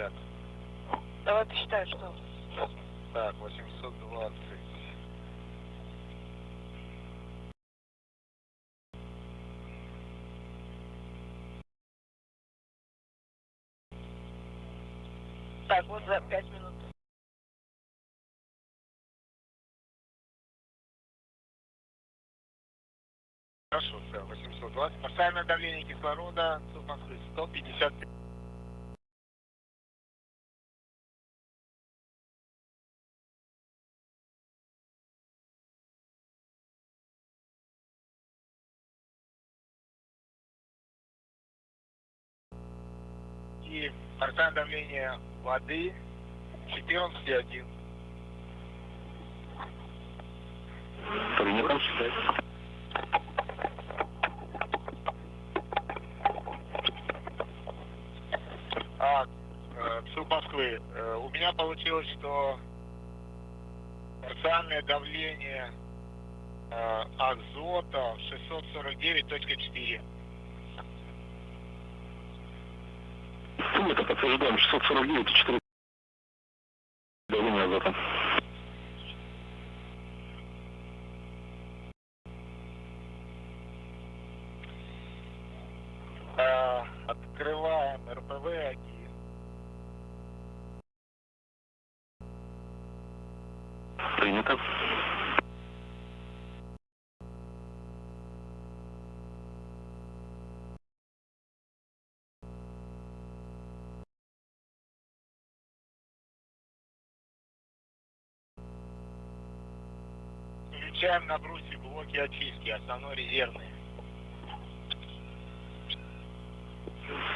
Так. Давай посчитай, что. Так, 820. Так, вот за 5 минут. Хорошо, все, 820. Постоянное давление кислорода, суд Москвы 155. И постоянное давление воды 14,1. Принято. Суд Москвы, у меня получилось, что парциальное давление азота 649,4. Это подтверждаем, 649,4 давление азота. Открываем РПВ-1. Принято. Включаем на брусе блоки очистки, основной резервный.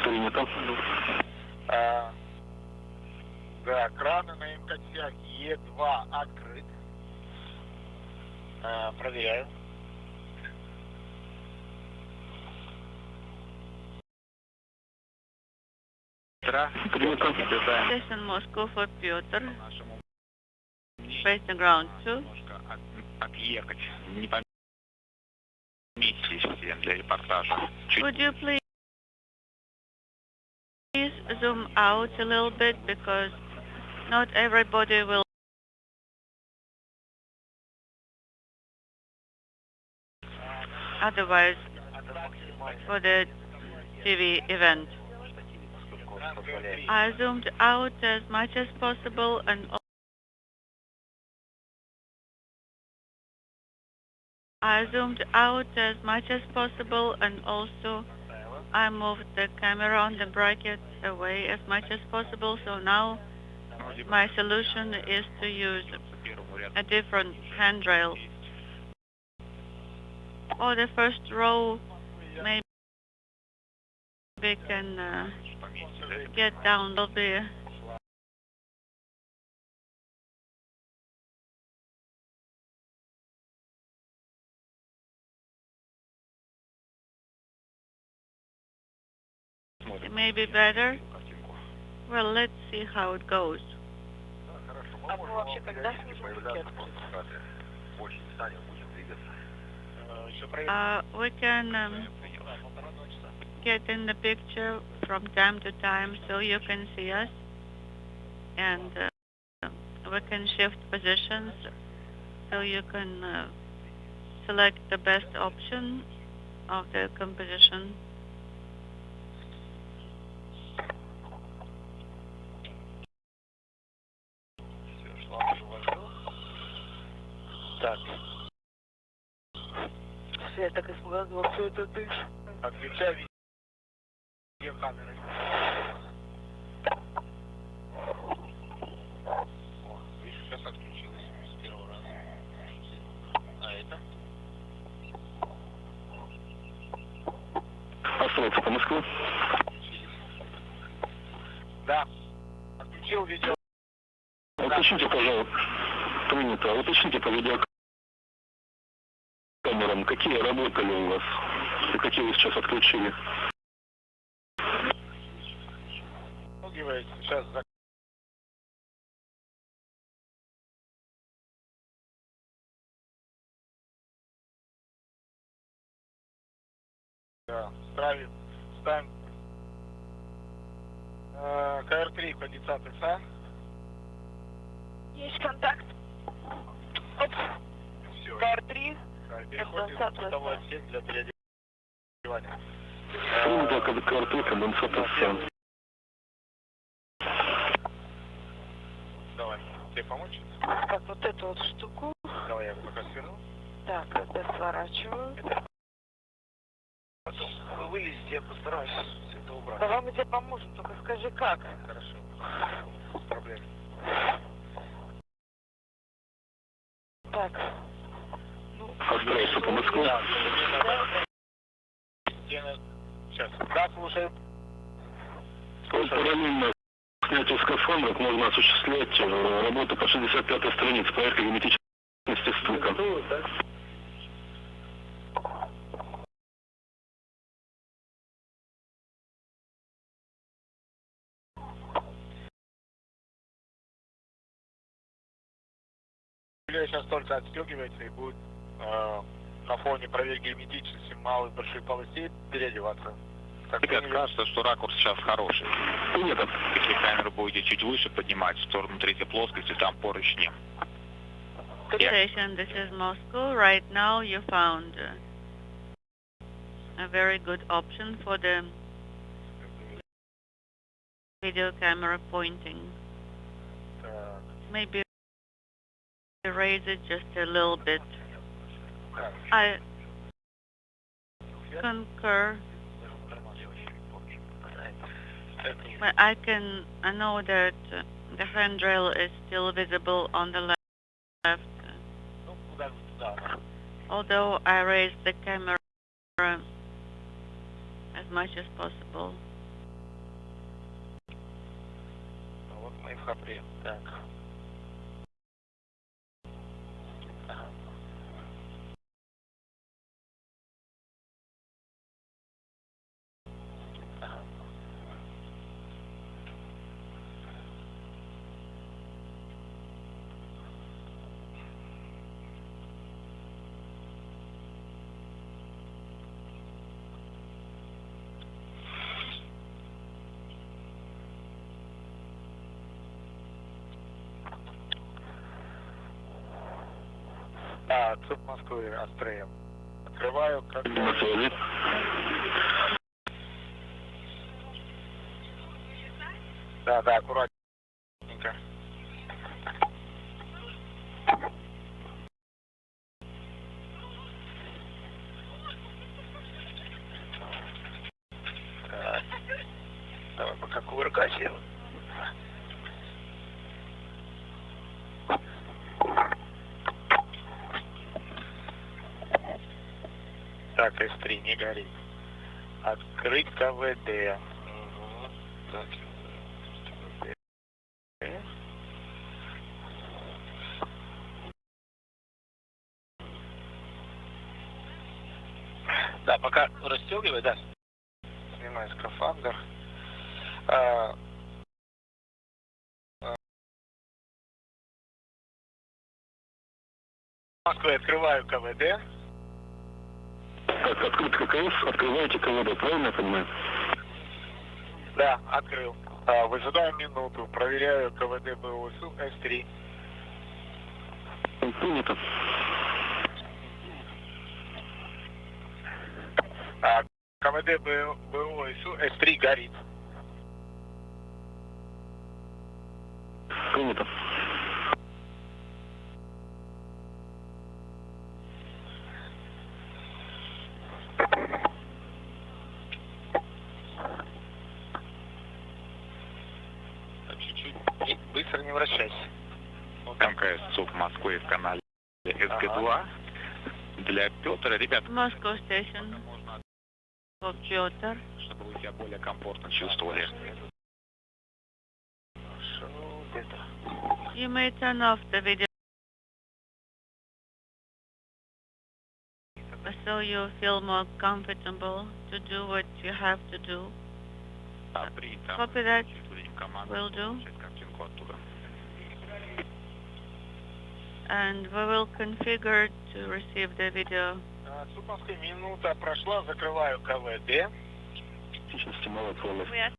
Принято. Да, краны на МКСях Е2 открыт. Проверяю. Принято. Station Moscow for Piotr. Space to ground 2. Немножко отъехать. Не поместитесь все для репортажа. Would you please zoom out a little bit because not everybody will. Otherwise, for the TV event. I zoomed out as much as possible and also I moved the camera on the bracket away as much as possible, so now my solution is to use a different handrail. Or the first row, maybe we can get down a little bit. It may be better. Well, let's see how it goes. А вы вообще когда снизу пакет? We can get in the picture from time to time so you can see us, and we can shift positions so you can select the best option of the composition. Так. Я так испугалась, вообще это ты. Отключай видеокамеры. О, видишь, сейчас отключилась с первого раза. А это? Остановка по Москве. Да. Отключил видео. Уточните, пожалуйста. Принято. Уточните по видеокамерам, какие работали у вас и какие вы сейчас отключили. Сейчас ставим КРТ 3, конденсат ИСА. Есть контакт. Оп. Все. КР-3. Переходим в пустовой отсек для переодевания. Принято, КР-3, конденсат ИСА. Давай, тебе помочь? Так, вот эту вот штуку. Давай я пока сверну. Так, это сворачиваю. Потом вы вылезете, я постараюсь все это убрать. Давай мы тебе поможем, только скажи как. Хорошо. Без проблем. Так. Ну, Отправиться по Москве. Да, сейчас. Да, слушай. Параллельно снятию скафандров можно осуществлять работу по 65-й странице, проверка герметичности стыка. Сейчас только отстегивается и будет на фоне проверки герметичности малых и больших полостей переодеваться. Ребят, кажется, что ракурс сейчас хороший. Нет. Если камеру будете чуть выше поднимать, в сторону третьей плоскости, там поручни. Station, this is Moscow. Right now you found a very good option for the video camera pointing. Так. Maybe raise it just a little bit. I concur. But I know that the handrail is still visible on the left. Although I raised the camera as much as possible. Вот мы в хабре. Так. Ага. Ага. Суд Москвы, Астреем. Открываю, как... На связи. Да, аккуратненько. Так. Давай пока кувыркайся. Так, С3 не горит. Открыть КВД. Угу. Так. Да, пока расстегивай, да. Снимай скафандр. В Москве открываю КВД. Так, открыт ККС, открываете КВД, правильно я понимаю? Да, открыл. Выжидаю минуту, проверяю КВД БОСУ С3. Принято. КВД БОСУ С3 горит. Принято. Чуть-чуть быстро не вращайся. Вот так. МКС СУП Москвы в канале СГ-2. Для Петра, ребят, Moscow Station for Piotr. чтобы вы себя более комфортно чувствовали. Хорошо, где-то. You may turn off the video so you feel more comfortable to do what you have to do. Принято. Copy that. Команду, Will do. получать картинку оттуда. And we will configure to receive the video. Суд Москвы, минута прошла, закрываю КВД. Сейчас снимала отвалов. We are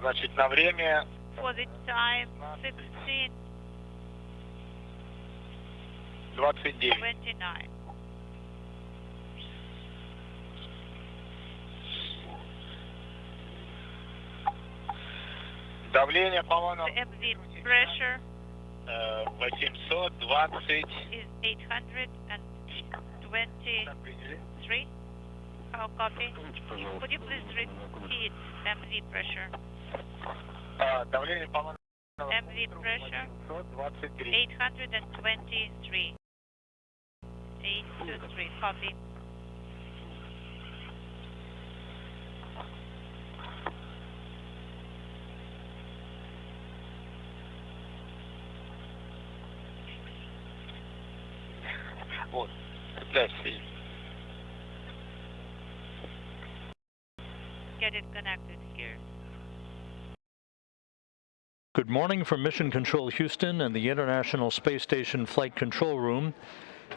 Значит, на время For the time 16:29. 29. Давление, по-моему, The pressure 820. is 823. How copy? Could you please repeat MV pressure? Давление, по-моему, MV pressure 823. 823. 823. Copy. Вот. Let's see. Get it connected here. Good morning from Mission Control Houston and the International Space Station Flight Control Room,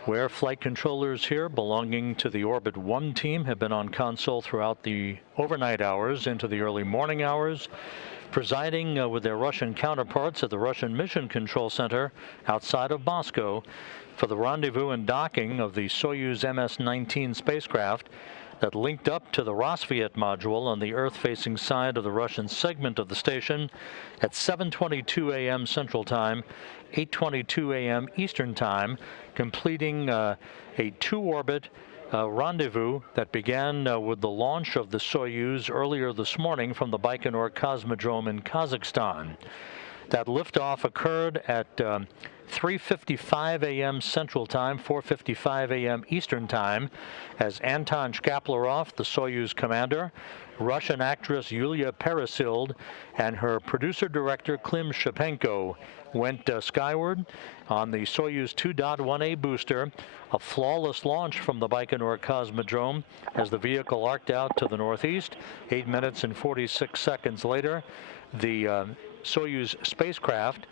where flight controllers here belonging to the Orbit 1 team have been on console throughout the overnight hours into the early morning hours, presiding with their Russian counterparts at the Russian Mission Control Center outside of Moscow for the rendezvous and docking of the Soyuz MS-19 spacecraft that linked up to the Rossviet module on the Earth-facing side of the Russian segment of the station at 7:22 a.m. Central Time, 8:22 a.m. Eastern Time, completing a two-orbit rendezvous that began with the launch of the Soyuz earlier this morning from the Baikonur Cosmodrome in Kazakhstan. That liftoff occurred at 3:55 a.m. Central Time, 4:55 a.m. Eastern Time, as Anton Shkaplerov, the Soyuz commander, Russian actress Yulia Peresild, and her producer-director Klim Shipenko went skyward on the Soyuz 2.1A booster, a flawless launch from the Baikonur Cosmodrome as the vehicle arced out to the northeast. 8 minutes and 46 seconds later, the Soyuz spacecraft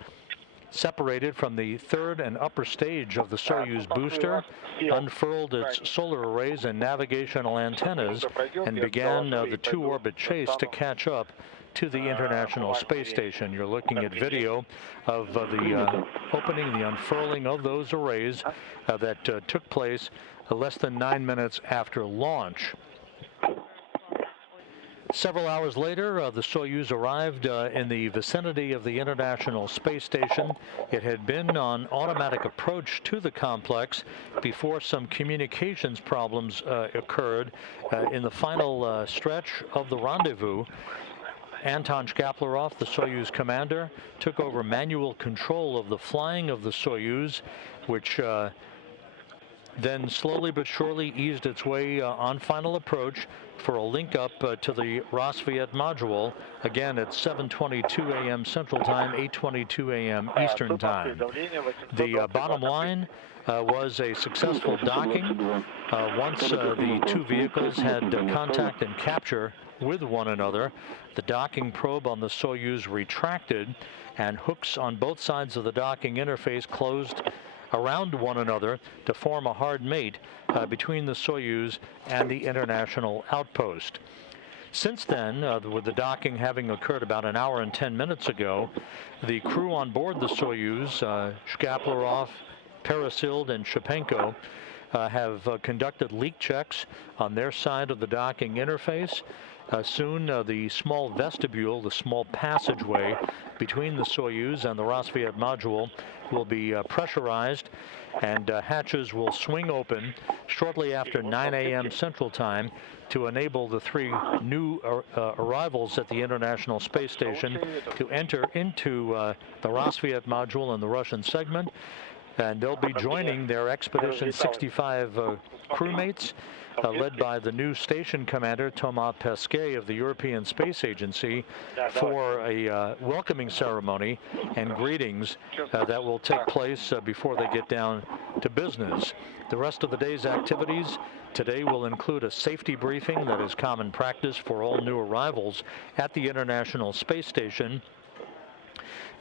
separated from the third and upper stage of the Soyuz booster, unfurled its solar arrays and navigational antennas, and began the two-orbit chase to catch up to the International Space Station. You're looking at video of the opening, the unfurling of those arrays that took place less than 9 minutes after launch. Several hours later, the Soyuz arrived in the vicinity of the International Space Station. It had been on automatic approach to the complex before some communications problems occurred in the final stretch of the rendezvous. Anton Shkaplerov, the Soyuz commander, took over manual control of the flying of the Soyuz, which then slowly but surely eased its way on final approach for a link up to the Rossviet module, again at 7:22 a.m. Central Time, 8:22 a.m. Eastern Time. The bottom line was a successful docking. Once the two vehicles had contact and capture with one another, the docking probe on the Soyuz retracted, and hooks on both sides of the docking interface closed around one another to form a hard mate between the Soyuz and the international outpost. Since then, with the docking having occurred about an hour and 10 minutes ago, the crew on board the Soyuz, Shkaplerov, Peresild, and Shipenko, have conducted leak checks on their side of the docking interface. Soon, the small vestibule, the small passageway between the Soyuz and the Rossviet module will be pressurized, and hatches will swing open shortly after 9 a.m. Central Time to enable the three new arrivals at the International Space Station to enter into the Rossviet module and the Russian segment. And they'll be joining their Expedition 65 crewmates, led by the new station commander, Thomas Pesquet of the European Space Agency, for a welcoming ceremony and greetings that will take place before they get down to business. The rest of the day's activities today will include a safety briefing that is common practice for all new arrivals at the International Space Station.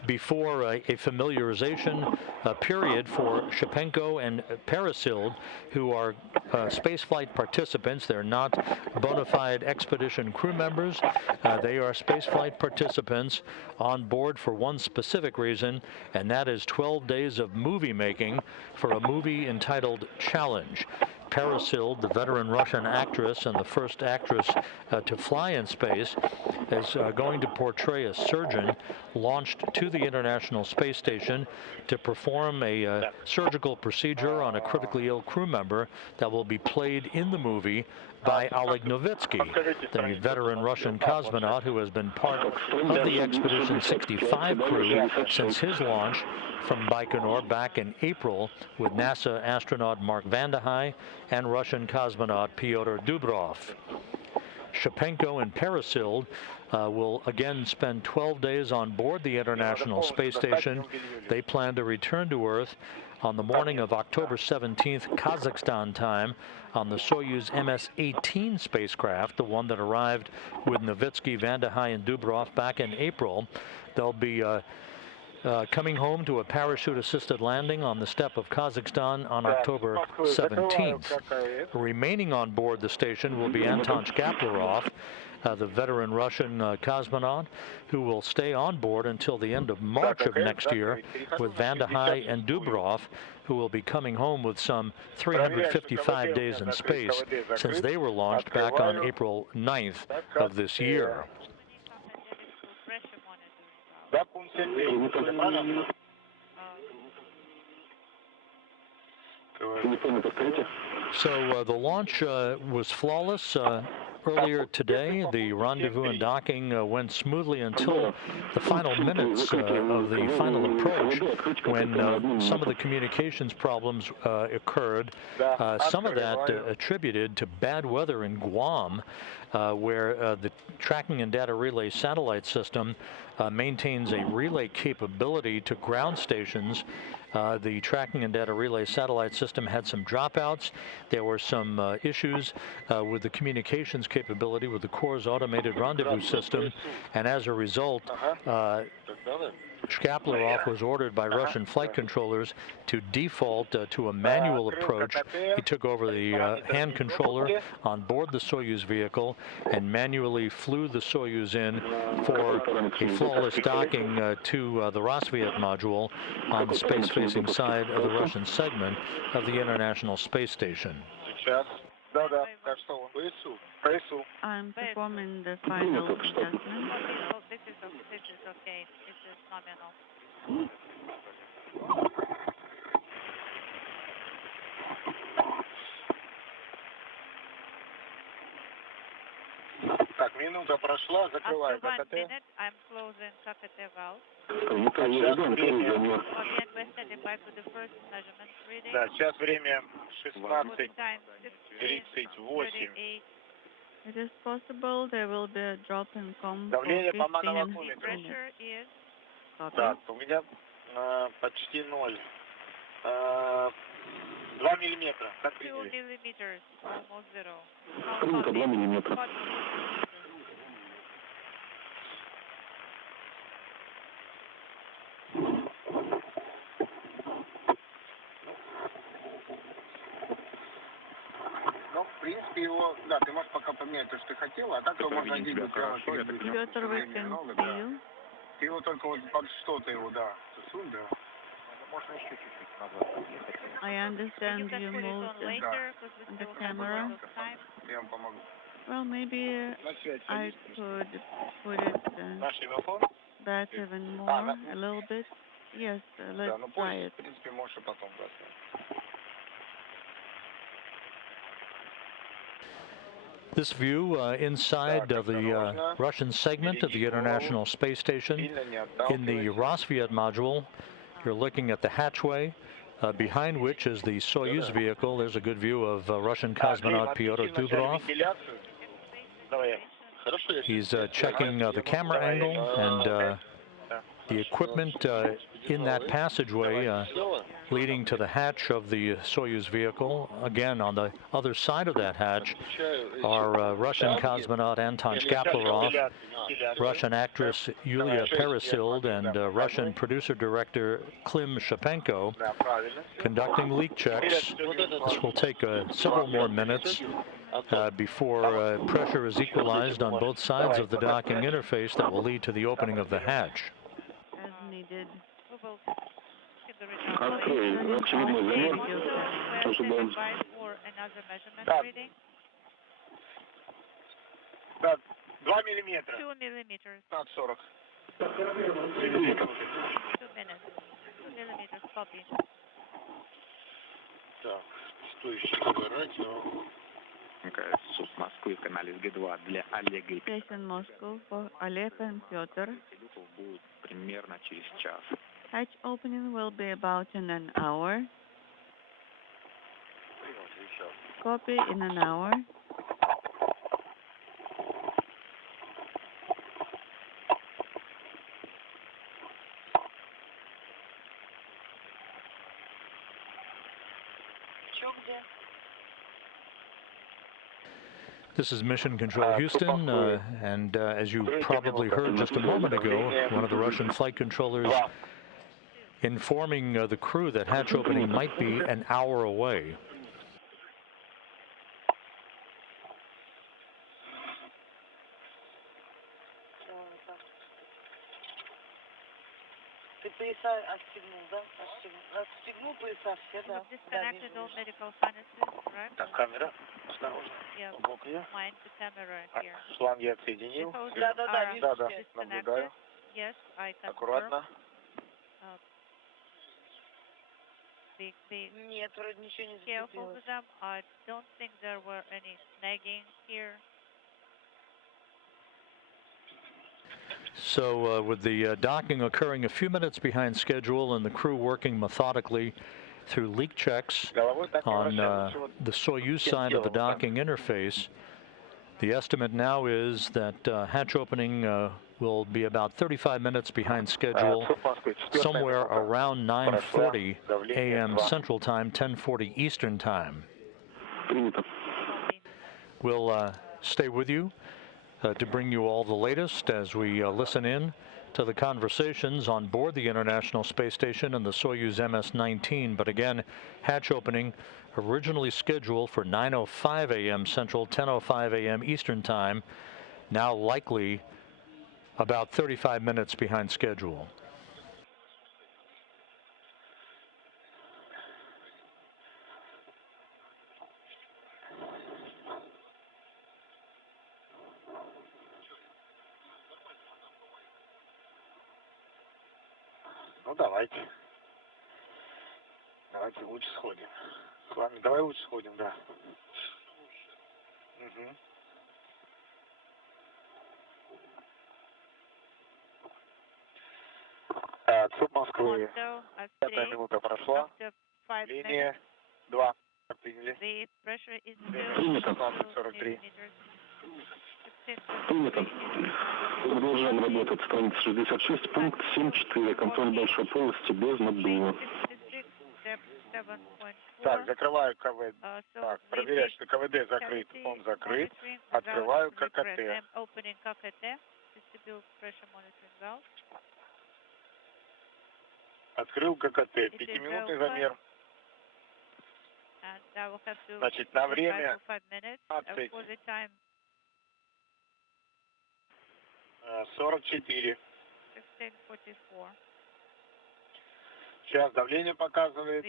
before a familiarization period for Shipenko and Parasild, who are spaceflight participants. They're not bona fide expedition crew members. They are spaceflight participants on board for one specific reason, and that is 12 days of movie making for a movie entitled Challenge. Parasild, the veteran Russian actress and the first actress to fly in space, is going to portray a surgeon launched to the International Space Station to perform a surgical procedure on a critically ill crew member that will be played in the movie by Oleg Novitsky, the veteran Russian cosmonaut who has been part of the Expedition 65 crew since his launch from Baikonur back in April with NASA astronaut Mark Vande Hei and Russian cosmonaut Pyotr Dubrov. Shipenko and Parasild will again spend 12 days on board the International Space Station. They plan to return to Earth on the morning of October 17th, Kazakhstan time, on the Soyuz MS-18 spacecraft, the one that arrived with Novitsky, Vande Hei, and Dubrov back in April. They'll be coming home to a parachute-assisted landing on the steppe of Kazakhstan on October 17th. Remaining on board the station will be Anton Shkaplerov, the veteran Russian cosmonaut, who will stay on board until the end of March of next year, with Vande Hei and Dubrov, who will be coming home with some 355 days in space since they were launched back on April 9th of this year. So the launch was flawless. Earlier today, the rendezvous and docking went smoothly until the final minutes of the final approach, when some of the communications problems occurred. Some of that attributed to bad weather in Guam, where the tracking and data relay satellite system maintains a relay capability to ground stations. The tracking and data relay satellite system had some dropouts. There were some issues with the communications capability with the Corps' automated rendezvous system, and as a result, Shkaplerov was ordered by Russian flight controllers to default to a manual approach. He took over the hand controller on board the Soyuz vehicle and manually flew the Soyuz in for a flawless docking to the Rosviet module on the space-facing side of the Russian segment of the International Space Station. I'm performing the final adjustment. This is okay. This is nominal. Так, минута прошла, закрываю After 1 КТТ. minute, I'm closing KT valve. Сейчас время, Again, we're standing by for the first measurement reading. да, сейчас время What time? 16:38. It is possible there will be a drop in com for Давление по 15 монолокуле. Pressure is Copy. Так, у меня почти 0. 2 миллиметра, как 2 приняли? millimeters, almost zero. Принято 2 миллиметра. Ну, в принципе, его, да, ты можешь пока поменять то, что ты хотела, а так его можно двигать прямо через Петр, we can see you. Ты его только вот под что-то его, да, сунь, да. Можно еще чуть-чуть назад. I understand you moved the camera. Я вам помогу. Well, maybe I could put it Наш телефон? back even more, a little bit. Yes, let's Да, ну try позже, it. в принципе, можешь и потом, да. This view inside of the Russian segment of the International Space Station in the Rosviet module. You're looking at the hatchway, behind which is the Soyuz vehicle. There's a good view of Russian cosmonaut Pyotr Dubrov. He's checking the camera angle and the equipment in that passageway leading to the hatch of the Soyuz vehicle. Again, on the other side of that hatch are Russian cosmonaut Anton Shkaplerov Russian actress Yulia Peresild and Russian producer-director Klim Shapenko conducting leak checks. This will take several more minutes before pressure is equalized on both sides of the docking interface that will lead to the opening of the hatch. As needed. Открой очередной замер. Ожидаем. Да, 2 миллиметра. 2 millimeters. От 40. 2 minutes. 2 millimeters, copy. Так, стоящее радио. Суд Москвы в канале СГ-2 для Олега и Station Moscow for Oleg and Pyotr. Люков будет примерно через час. Hatch opening will be about in an hour. Copy in an hour. This is Mission Control Houston, and as you probably heard just a moment ago, one of the Russian flight controllers informing the crew that hatch opening might be an hour away. Disconnected all medical harnesses, right? Так, камера. Осторожно. Yeah, Глубоко я. mind the camera here. Шланги отсоединил. The hoses Да, are disconnected. наблюдаю. Yes, I confirm. Аккуратно. Be Нет, вроде ничего не careful зацепилось. with them. I don't think there were any snagging here. So with the docking occurring a few minutes behind schedule and the crew working methodically through leak checks on the Soyuz side of the docking interface, the estimate now is that hatch opening will be about 35 minutes behind schedule, somewhere around 9:40 a.m. Central Time, 10:40 Eastern Time. We'll stay with you to bring you all the latest as we listen in to the conversations on board the International Space Station and the Soyuz MS-19. But again, hatch opening originally scheduled for 9:05 a.m. Central, 10:05 a.m. Eastern Time, now likely about 35 minutes behind schedule. Ну, давайте. Давайте лучше сходим. С вами давай лучше сходим, да. Угу. Суд Москвы. 5 минута прошла. Линия 2. Как приняли? The pressure is Принято. 16:43. Принято. Продолжаем работать. Страница 66, пункт 7.4. Контроль большой полости без наддува. Так, закрываю КВД. Так, проверяю, что КВД закрыт. Он закрыт. Открываю ККТ. Открыл ККТ. 5-минутный замер. Значит, на время 44. Сейчас давление показывает.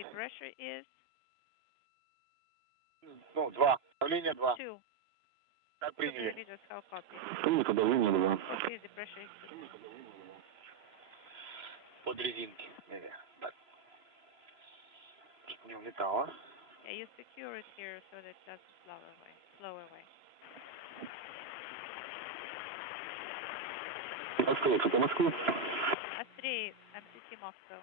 Ну, 2. Давление 2. Как приняли? Принято, давление 2. Под резинки. Так. Не улетало. Yeah, you secure it here so that it doesn't flow away. Остается по Москве. Острее, MCC Moscow.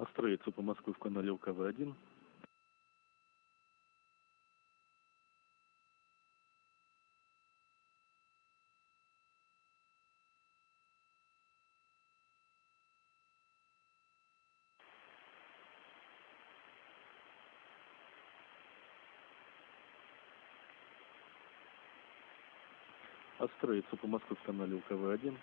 Остроицу по Москве в канале УКВ-1. Остроицу по Москве в канале УКВ-1.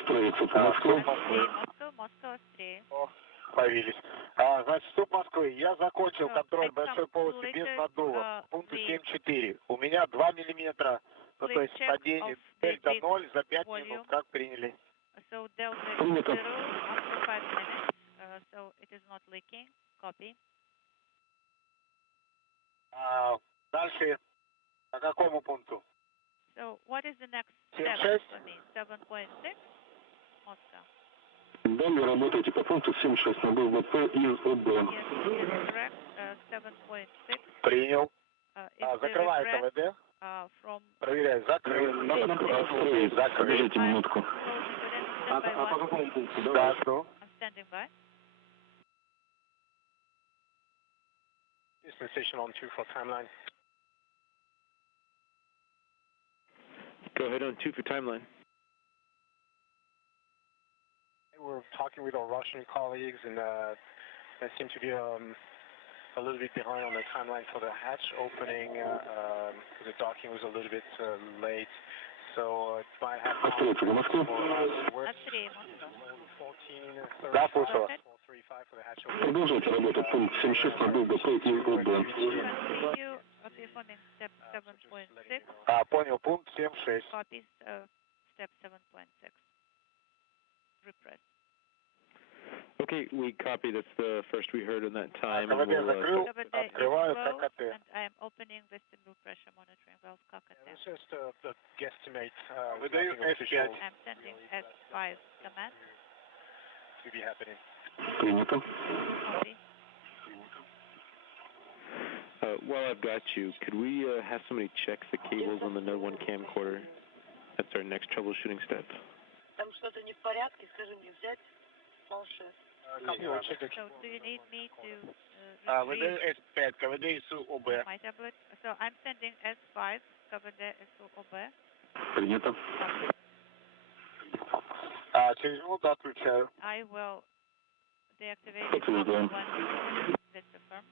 Настроиться по Москве. Moscow, Australia. О, появились. Значит, вступ Москвы. Я закончил контроль большой полосы без наддува. Пункт 7.4. У меня 2 миллиметра. Ну, то есть падение дельта 0 за 5 минут. Как приняли? So delta is Принято. 0 after 5 minutes. So it is not leaking. Copy. Дальше по какому пункту? So what is the next step 7.6? for me? 7.6. Moscow. Далее работайте по пункту 7.6 на БВП из ОБ. Yes, correct. 7.6. Принял. It's Закрываю the request, КВД. from Проверяю. Закрыл. Настроить. Закрыл. Подождите минутку. step by one. пункту? Да, что? I'm standing by. Station on 2 for timeline. Go ahead on 2 for timeline. We're talking with our Russian colleagues, and they seem to be a little bit behind on the timeline for the hatch opening. The docking was a little bit late, so it might have Настроиться по Москве. Australia, Moscow. Да, слушаю. Продолжайте работать пункт 7.6 на БВП из ОБ. Continue performing step 7.6. Понял. Пункт 7.6. Copies step 7.6. Repress. Okay, we copy. That's the first we heard in that time. КВД закрыл. KVD is Открываю closed, ККТ. and I am opening vestibule pressure monitoring valve KKT. It's just a guesstimate. Выдаю F5. I'm sending S5 command. To be happening. Принято. Copy. While I've got you, could we have somebody check the cables on the Node 1 camcorder? That's our next troubleshooting step. Там что-то не в порядке, скажи мне, взять малыша. So do you need me to Выдаю retrieve S5. КВД ИСУ ОБ. my tablet? So I'm sending S5 KVD SOB. Принято. Через минуту отключаю. I will deactivate it Подтверждаем. once that's confirmed.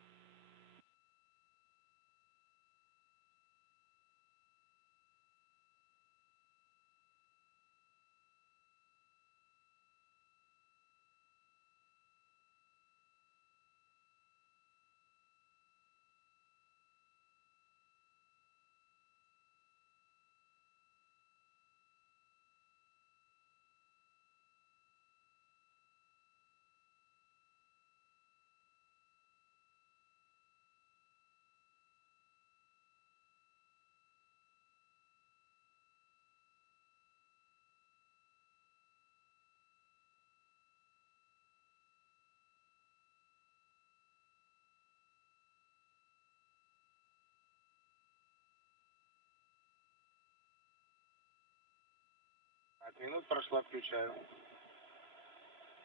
Минут прошла, включаю.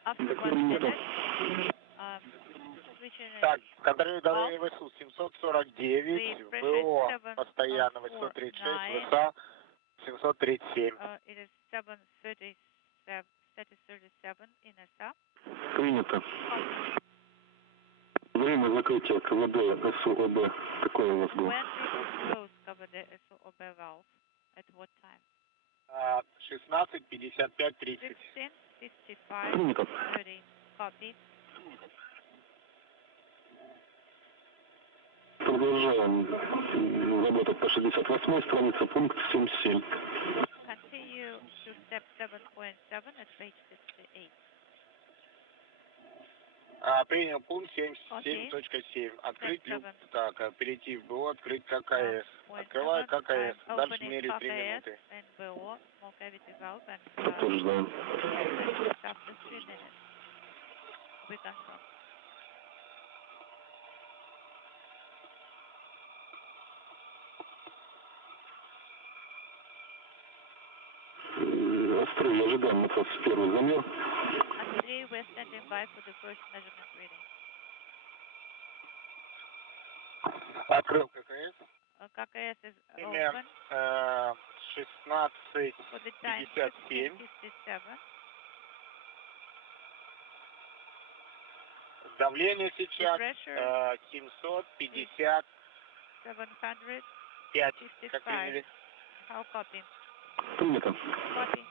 After 1 minute, switching Так, контроль давления ВСУ 749, ВО постоянно 836, ВСА 737. it is 737 in SA. Принято. Время закрытия КВД СУОБ. Какое у вас было? When did you close KVD SOB valve? At what time? 16:55:30. 16:55 Принято. 30. Copy. Продолжаем работать по 68-й странице, пункт 7.7. Continue to step 7.7 at page 68. Принял пункт 7.7. Открыть люк. Так, перейти в БО, открыть ККС. Открываю ККС. Дальше меряю 3 минуты. And BO, small cavity valve, and Подтверждаем. after 3 minutes. We confirm. Острый, ожидаем от вас первый замер. At 3, we're standing by for the first measurement reading. Открыл ККС. KKS is Время open 16:57. for the time 15:57. Давление сейчас Pressure 755. 755. Как приняли? How copy? Принято. Copy.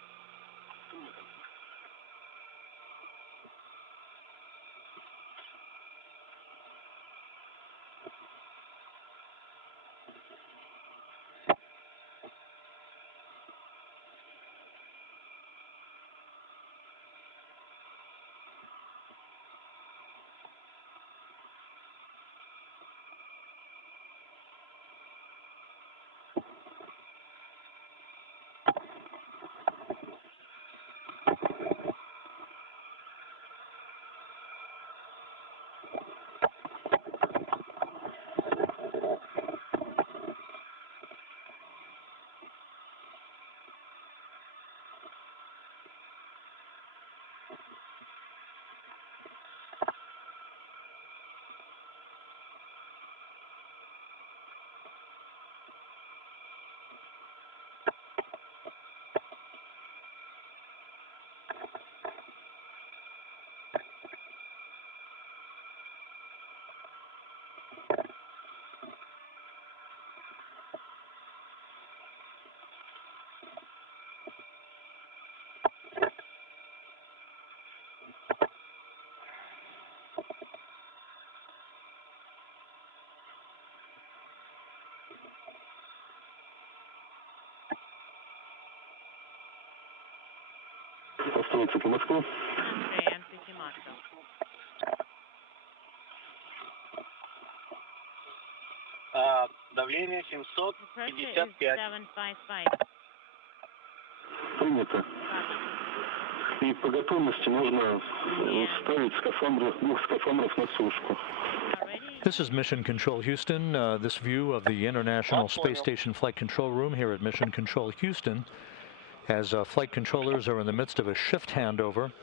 Настройте Москву. Давление 755. Принято. И по готовности можно ставить двух скафандров на сушку. This is Mission Control Houston. This view of the International Space Station Flight Control Room here at Mission Control Houston, as flight controllers are in the midst of a shift handover,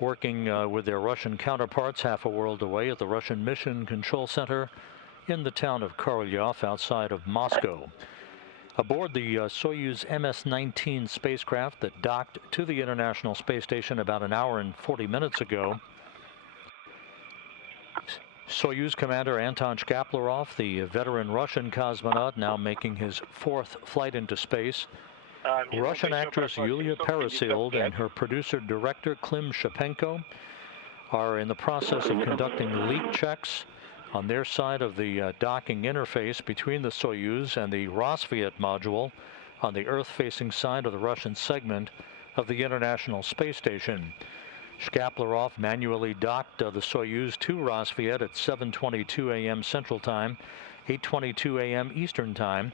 working with their Russian counterparts half a world away at the Russian Mission Control Center in the town of Korolyov outside of Moscow. Aboard the Soyuz MS-19 spacecraft that docked to the International Space Station about an hour and 40 minutes ago, Soyuz commander Anton Shkaplerov, the veteran Russian cosmonaut now making his fourth flight into space, Russian actress Yulia Peresild and her producer-director Klim Shapenko are in the process of conducting leak checks on their side of the docking interface between the Soyuz and the Rosviet module on the Earth-facing side of the Russian segment of the International Space Station. Shkaplerov manually docked the Soyuz to Rosviet at 7:22 a.m. Central Time, 8:22 a.m. Eastern Time,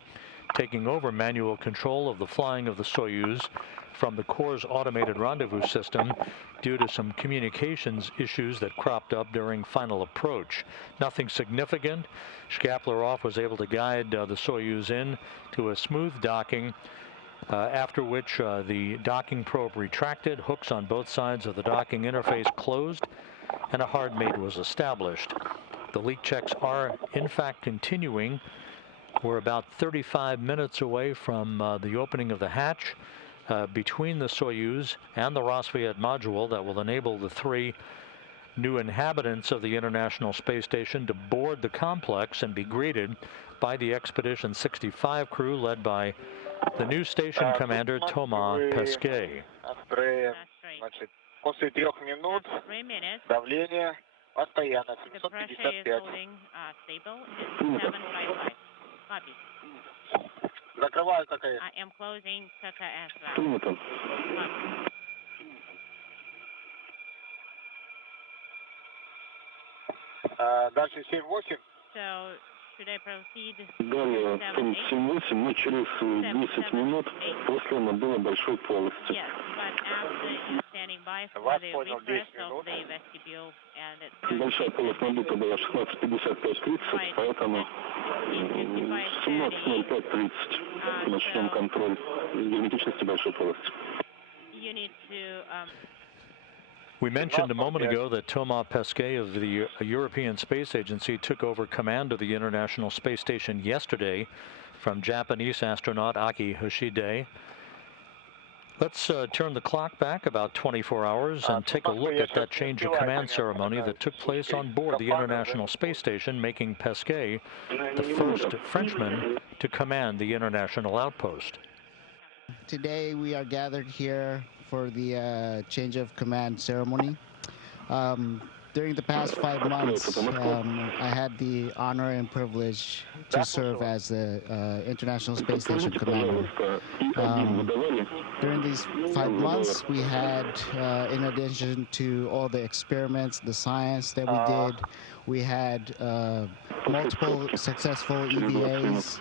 taking over manual control of the flying of the Soyuz from the Corps' automated rendezvous system due to some communications issues that cropped up during final approach. Nothing significant. Shkaplerov was able to guide the Soyuz in to a smooth docking, after which the docking probe retracted, hooks on both sides of the docking interface closed, and a hard mate was established. The leak checks are in fact continuing. We're about 35 minutes away from the opening of the hatch between the Soyuz and the Rosviet module that will enable the three new inhabitants of the International Space Station to board the complex and be greeted by the Expedition 65 crew led by the new station commander Thomas Pesquet. После 3 минут давление постоянно 755. Закрываю ККС. I am closing KKS. Принято. Дальше 7-8. So, should I proceed? Далее, пункт 7-8, мы через 10 минут после набора большой полости. Yes, but after you standing by for the refresh of the vestibule and Большая полость набита была 16:55:30, поэтому 17:05:30 начнем контроль герметичности большой полости. you need to We mentioned a moment ago that Thomas Pesquet of the European Space Agency took over command of the International Space Station yesterday from Japanese astronaut Aki Hoshide. Let's turn the clock back about 24 hours and take a look at that change of command ceremony that took place on board the International Space Station, making Pesquet the first Frenchman to command the international outpost. Today we are gathered here for the change of command ceremony. During the past 5 months, I had the honor and privilege to serve as the International Space Station commander. During these 5 months, we had, in addition to all the experiments, the science that we did, we had multiple successful EVAs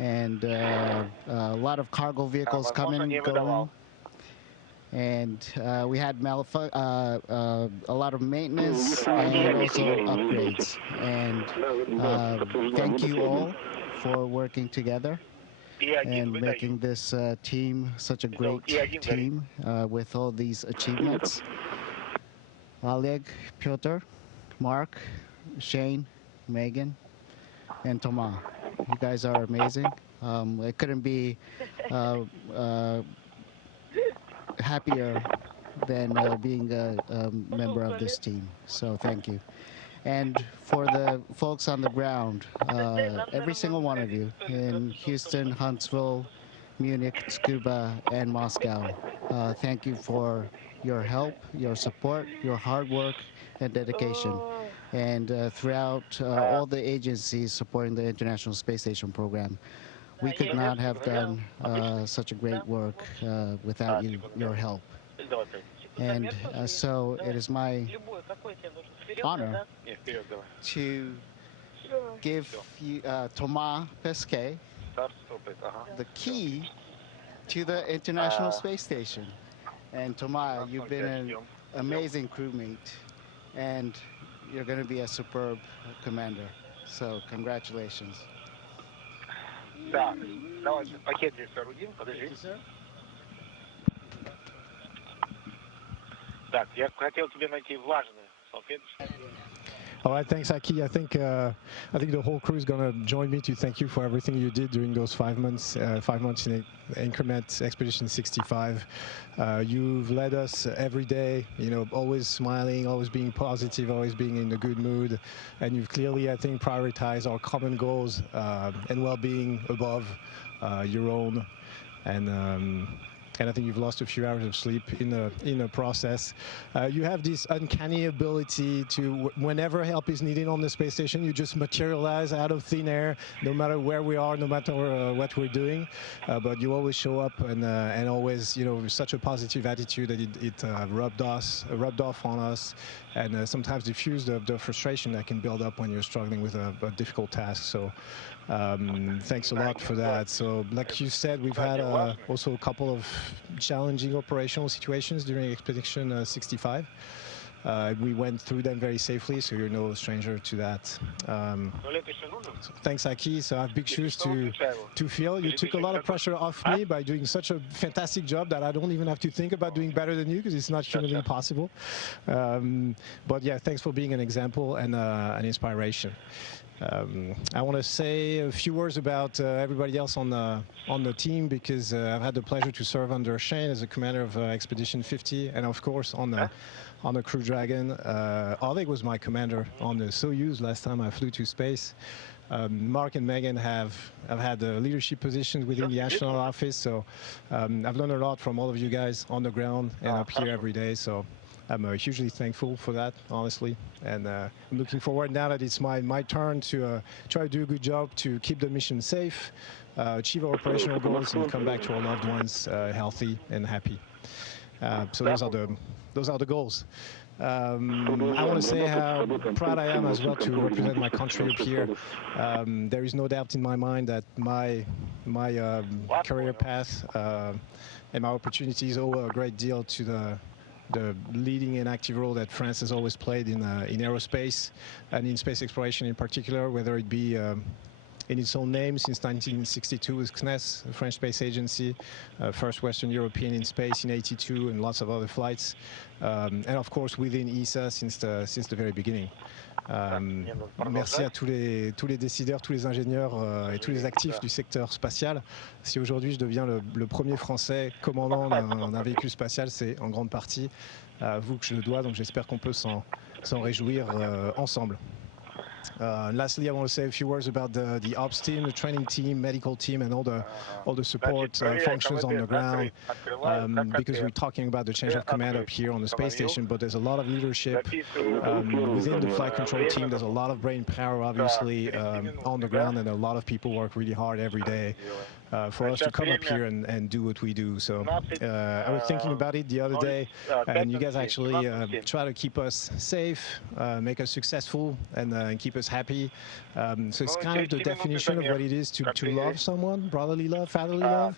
and a lot of cargo vehicles coming and going. And we had a lot of maintenance and also upgrades. And thank you all for working together and making this team such a great team with all these achievements. Oleg, Piotr, Mark, Shane, Megan, and Thomas. You guys are amazing. It couldn't be happier than being a member of this team. So thank you. And for the folks on the ground, every single one of you in Houston, Huntsville, Munich, Tsukuba, and Moscow, thank you for your help, your support, your hard work, and dedication. And throughout all the agencies supporting the International Space Station program, we could not have done such a great work without your help. And so it is my honor to give you, Thomas Pesquet the key to the International Space Station. And Thomas, you've been an amazing crewmate, and you're going to be a superb commander. So congratulations. Да, давай пакет здесь соорудим, подожди. Так, я хотел тебе найти влажные салфеточки. All right, thanks, Aki. I think the whole crew is going to join me to thank you for everything you did during those 5 months, 5 months in increment Expedition 65. You've led us every day, always smiling, always being positive, always being in a good mood. And you've clearly, I think, prioritized our common goals and well-being above your own. And I think you've lost a few hours of sleep in the process. You have this uncanny ability to, whenever help is needed on the space station, you just materialize out of thin air, no matter where we are, no matter what we're doing. But you always show up and always, with such a positive attitude that it rubbed off on us, and sometimes diffused the frustration that can build up when you're struggling with a difficult task. So thanks a lot for that. So like you said, we've had also a couple of challenging operational situations during Expedition 65. We went through them very safely, so you're no stranger to that. So thanks, Aki. So I have big shoes to fill. You took a lot of pressure off me by doing such a fantastic job that I don't even have to think about doing better than you, because it's not humanly possible. But yeah, thanks for being an example and an inspiration. I want to say a few words about everybody else on the team, because I've had the pleasure to serve under Shane as a commander of Expedition 50, and of course on the Crew Dragon. Oleg was my commander on the Soyuz last time I flew to space. Mark and Megan have had leadership positions within the National Office, so I've learned a lot from all of you guys on the ground and up here every day. So I'm hugely thankful for that, honestly, and I'm looking forward now that it's my turn to try to do a good job to keep the mission safe, achieve our operational goals, and come back to our loved ones healthy and happy. So those are the goals. I want to say how proud I am as well to represent my country up here. There is no doubt in my mind that my career path and my opportunities owe a great deal to the leading and active role that France has always played in aerospace and in space exploration in particular, whether it be in its own name since 1962 with CNES, the French Space Agency, first Western European in space in '82, and lots of other flights, and of course within ESA since the very beginning. Merci à tous les décideurs, tous les ingénieurs et tous les actifs du secteur spatial. Si aujourd'hui je deviens le premier Français commandant d'un véhicule spatial, c'est en grande partie à vous que je le dois, donc j'espère qu'on peut s'en réjouir ensemble. Lastly, I want to say a few words about the ops team, the training team, medical team, and all the support functions on the ground, because we're talking about the change of command up here on the space station, but there's a lot of leadership within the flight control team. There's a lot of brain power, obviously, on the ground, and a lot of people work really hard every day for us to come up here and do what we do. So I was thinking about it the other day, and you guys actually try to keep us safe, make us successful, and keep us happy. So it's kind of the definition of what it is to love someone, brotherly love, fatherly love,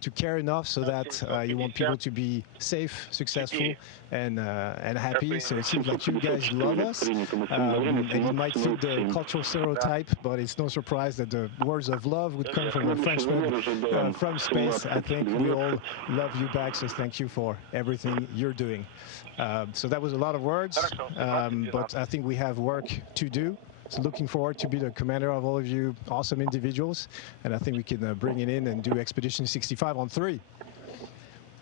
to care enough so that you want people to be safe, successful, and happy. So it seems like you guys love us, and it might fit the cultural stereotype, but it's no surprise that the words of love would come from a Frenchman from space. I think we all love you back, so thank you for everything you're doing. So that was a lot of words, but I think we have work to do. So looking forward to be the commander of all of you awesome individuals, and I think we can bring it in and do Expedition 65 on 3.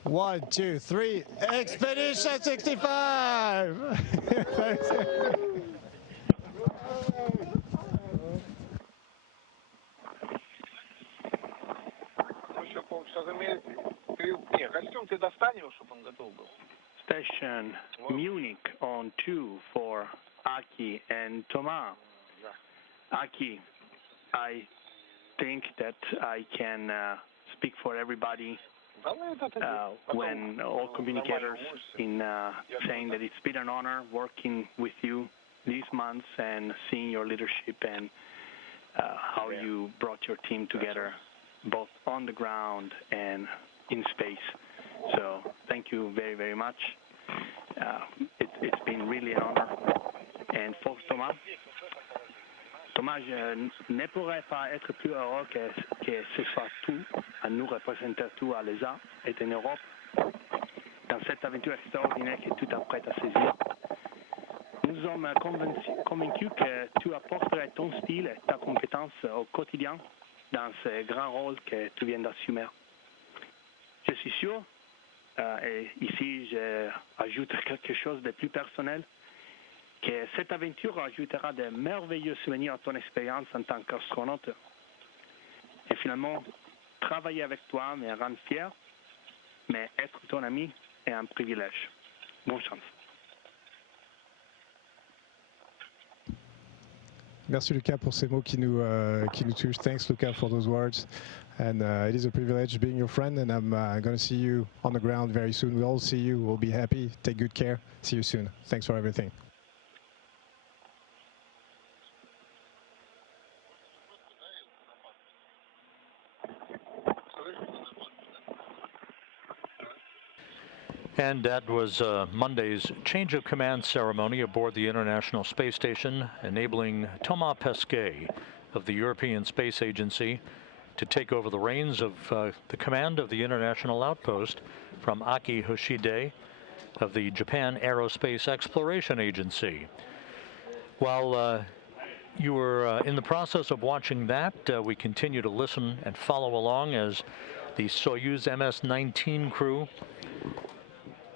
1, 2, 3, Expedition 65! Еще полчаса замерить. Нет, костюм ты достань его, чтобы он готов был. Station Munich on 2 for Aki and Thomas. Aki, I think that I can speak for everybody when all communicators in saying that it's been an honor working with you these months and seeing your leadership and how you brought your team together, both on the ground and in space. So thank you very, very much. It's been really an honor. And for Thomas, je ne pourrais pas être plus heureux que ce soit tout, à nous représenter tout à l'ESA et en Europe, dans cette aventure extraordinaire que tu t'apprêtes à saisir. Nous sommes convaincus que tu apporterais ton style et ta compétence au quotidien dans ce grand rôle que tu viens d'assumer. Je suis sûr, et ici j'ajoute quelque chose de plus personnel, que cette aventure ajoutera de merveilleux souvenirs à ton expérience en tant qu'astronaute. Et finalement, travailler avec toi me rend fier, mais être ton ami est un privilège. Bonne chance. Merci Luca pour ces mots qui nous touchent. Thanks Luca for those words. And it is a privilege being your friend, and I'm going to see you on the ground very soon. We'll all see you. We'll be happy. Take good care. See you soon. Thanks for everything. And that was Monday's change of command ceremony aboard the International Space Station, enabling Thomas Pesquet of the European Space Agency to take over the reins of the command of the International Outpost from Aki Hoshide of the Japan Aerospace Exploration Agency. While you were in the process of watching that, we continue to listen and follow along as the Soyuz MS-19 crew,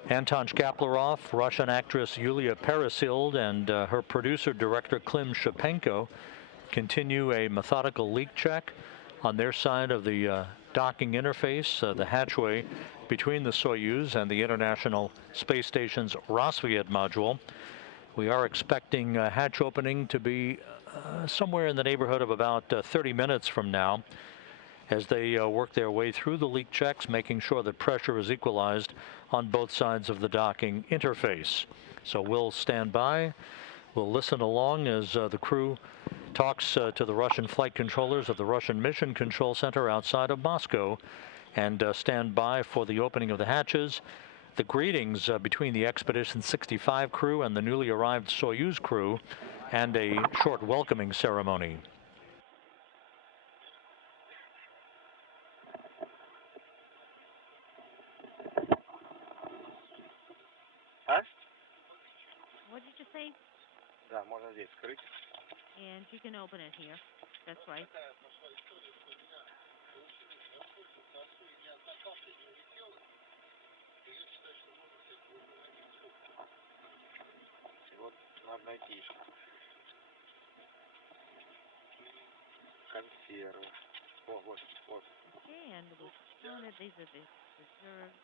Anton Shkaplerov, Russian actress Yulia Peresild, and her producer-director Klim Shapenko continue a methodical leak check on their side of the docking interface, the hatchway between the Soyuz and the International Space Station's Rassvet module. We are expecting hatch opening to be somewhere in the neighborhood of about 30 minutes from now, as they work their way through the leak checks, making sure that pressure is equalized on both sides of the docking interface. So we'll stand by, we'll listen along as the crew talks to the Russian flight controllers of the Russian Mission Control Center outside of Moscow, and stand by for the opening of the hatches, the greetings between the Expedition 65 crew and the newly arrived Soyuz crew, and a short welcoming ceremony. What did you say? Да, можно здесь скрыть. And you can open it here. That's right. Вот надо найти. Консервы. О, вот, вот. Okay, and we'll show that these are the reserves.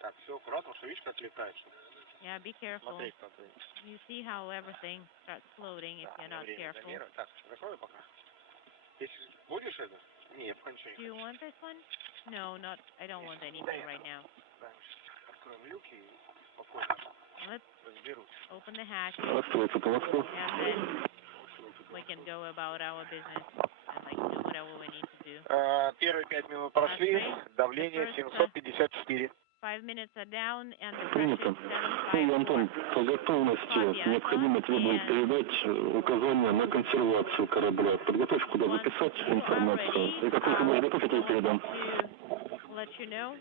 Так, все аккуратно, что видишь, как летает. Yeah, be careful. Смотреть надо. You see how everything starts floating if you're not careful. Так, закрой пока. Если будешь это? Нет, пока ничего не хочу. Do you want this one? No, not. I don't want anything right now. Откроем люки и спокойно разберусь. Let's open the hatch, Здравствуйте, Москва. and then we can go about our business and do whatever we need to do. Первые 5 минут прошли, давление 754. 5 minutes are down, and the Принято. pressure is Антон, по готовности необходимо требует передать указания на консервацию корабля. Подготовь, куда записать информацию. И как только будешь готов, я тебе передам. Let you know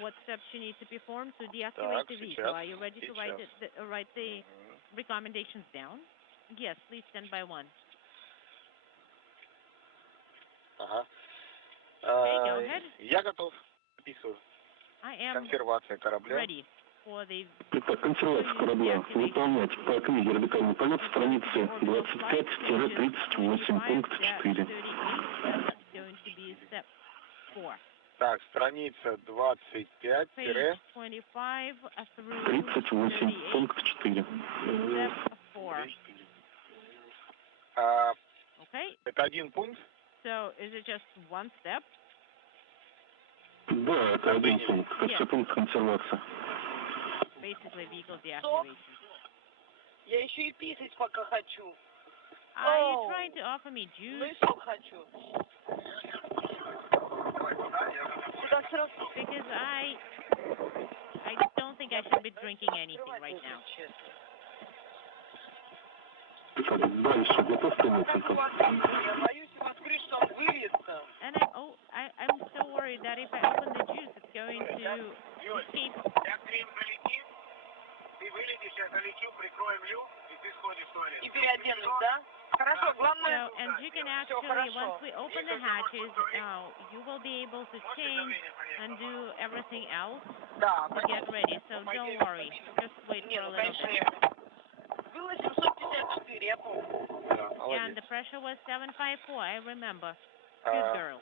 what steps you need to perform to deactivate the vehicle. Are you ready to write the recommendations down? Yes, please stand by one. Ага. Okay, go ahead. Я готов. Записываю. I am Консервация корабля. ready for the Итак, консервация корабля. Выполнять по книге «Радикальный полет» страницы 25-38, пункт 4. going to be step 4. Так, страница 25 Page 25 through 38, пункт 4. step 4. А, Okay, это один пункт? so is it just one step? Да, это один пункт. Это пункт консервации. Basically, vehicle deactivation. Я еще и писать пока хочу. Are you trying to offer me juice? Хочу. Сюда сразу. Because I don't think I should be drinking anything right now. Так, дальше. Готов принять это? Я боюсь его открыть, что он выльется. And I'm so worried that if I open the juice, it's going to escape. Ты вылетишь, я залечу, прикроем люк, и ты сходишь в туалет. И переоденусь, да? Хорошо, главное... So, and you can actually, once we open the hatches, you will be able to change and do everything else to get ready. So don't worry, just wait for a little bit. Было 754, я помню. And the pressure was 754, I remember. Good girl.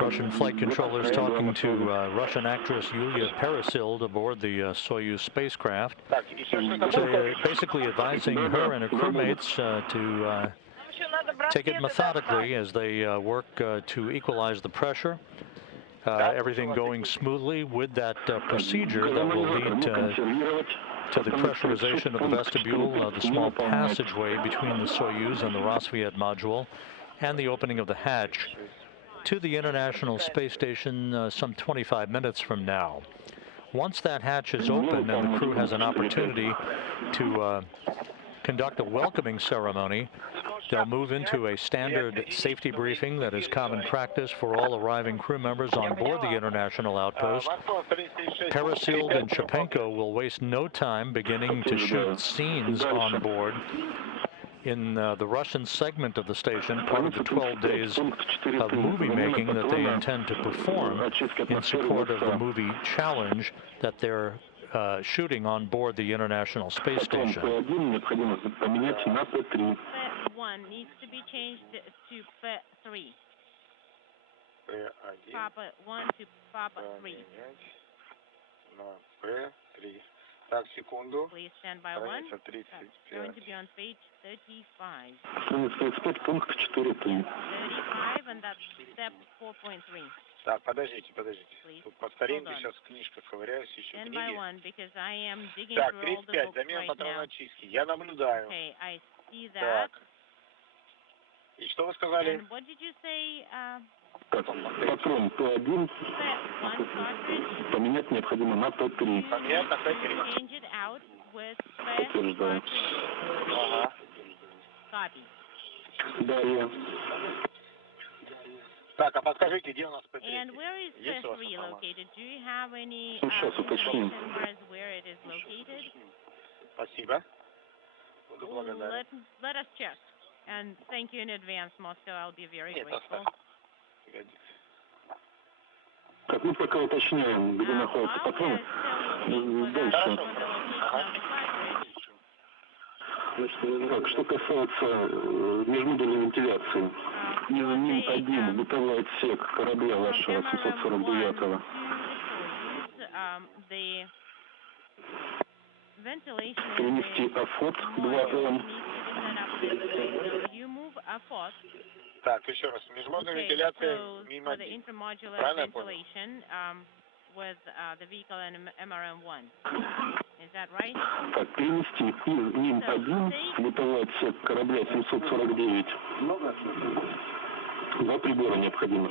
Russian flight controllers talking to Russian actress Yulia Peresild aboard the Soyuz spacecraft, basically advising her and her crewmates to take it methodically as they work to equalize the pressure. Everything going smoothly with that procedure that will lead to the pressurization of the vestibule, the small passageway between the Soyuz and the Rassvet module, and the opening of the hatch to the International Space Station some 25 minutes from now. Once that hatch is open and the crew has an opportunity to conduct a welcoming ceremony, they'll move into a standard safety briefing that is common practice for all arriving crew members on board the International Outpost. Peresild and Shapenko will waste no time beginning to shoot scenes on board in the Russian segment of the station, part of the 12 days of movie making that they intend to perform in support of the movie Challenge that they're shooting on board the International Space Station. P1 needs to be changed to P3. Papa 1 to Papa 3. Так, секунду. Please stand by 1. Going to be on page 35. 35, and that's step 4.3. Так, подождите. Please. Тут по старинке сейчас в книжках ковыряюсь, ищу Stand книги. by 1, because I am digging Так, through all the 35, books замена right now. патронной очистки. Я наблюдаю. Okay, I see that. Так. И что вы сказали? And what did you say? Патрон P1 P1 cartridge. поменять необходимо на P3. Поменять на P3. Change it out with P cartridge. Ага. Copy. Далее. Так, а подскажите, где у нас P3? And where is Есть у вас P3 информация? located? Do you have any Сейчас уточним. information as where it is located? Спасибо. Буду благодарен. Let us check. And thank you in advance, Moscow. I'll be very Нет, grateful. оставь. Годится. Так, мы пока уточняем, где находится патрон. Дальше. Так, что касается межмодульной вентиляции. МИН-1, бытовой отсек корабля вашего 749-го. Перенести АФОТ 2М. Так, еще раз. Межмодульная вентиляция мимо. Правильно я понял? With the vehicle and MRM-1. Is that right? Так, перенести из МИН-1 бытовой отсек корабля 749. Два прибора необходимо.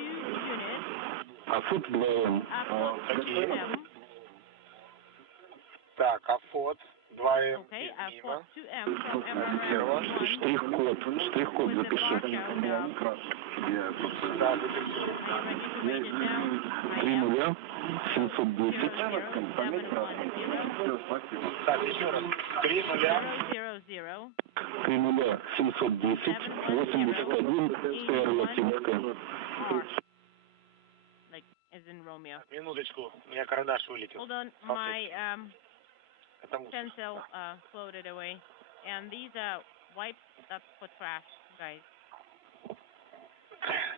АФОТ 2М. Какие? Так, АФОТ 2М мимо. Штрих-код запиши. Да, запишу. 3 710. Так, еще раз. 3 0 710 81 Р латинская. Like as in Romeo. Минуточку, у меня карандаш вылетел. Hold on, my pencil floated away. And these wipes, that's for trash, guys.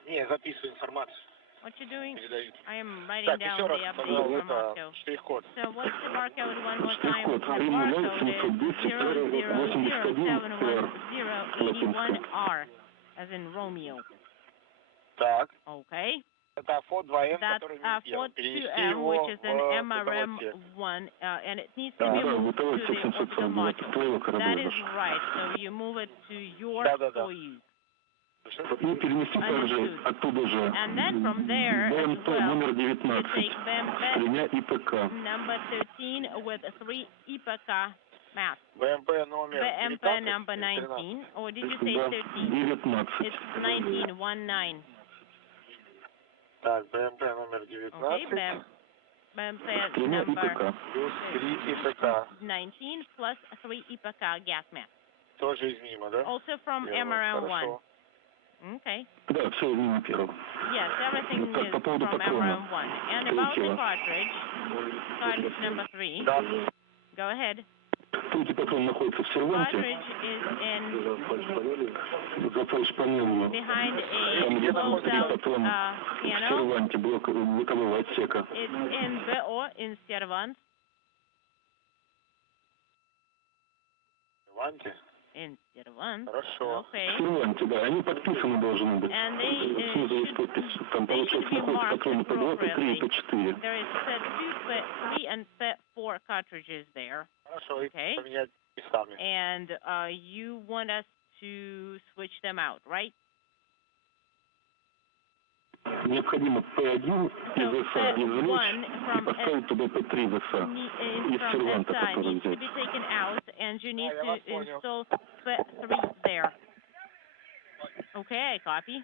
Не, я записываю информацию. What you doing? Передают. I am writing Так, down еще раз, the update пожалуйста, from Moscow. штрих-код. So what's the barcode one more time? Штрих-код The barcode is 710 0007181R, as in Romeo. Так. Okay. Это Фод 2М, That's который Ford 2M, which is an MRM-1, and it needs to be moved to the orbital module. That is right. So you move it to your Soyuz. И перенести также оттуда же БМП номер 19 с тремя ИПК. Number 13 with 3 IPK mass. БМП number 19, or did you say 13? 19. It's 19, 19. Так, БМП номер 19. Okay, BMP number 19 plus 3 IPK gas mass. Тоже из МИМа, да? Also from MRM-1. Okay. Да, все из МИМа первого. Yes, everything is from MRM-1. And about the cartridge number 3. Go ahead. Третий патрон находится в серванте. За фальш-панелью. Там, где находится патрон в серванте бокового отсека. It's in BO, in сервант. Серванте? In сервант. Хорошо. В серванте, да. Они подписаны должны быть. Снизу есть подпись. Там, получается, находится патроны П2, П3 и П4. There is P3 and P4 cartridges there. Хорошо. Okay. Поменять местами. And you want us to switch them out, right? Необходимо П1 из СА извлечь и поставить туда П3 в СА. Из серванта, который взять. To be taken out, and you need to install P3 there. Okay, I copy.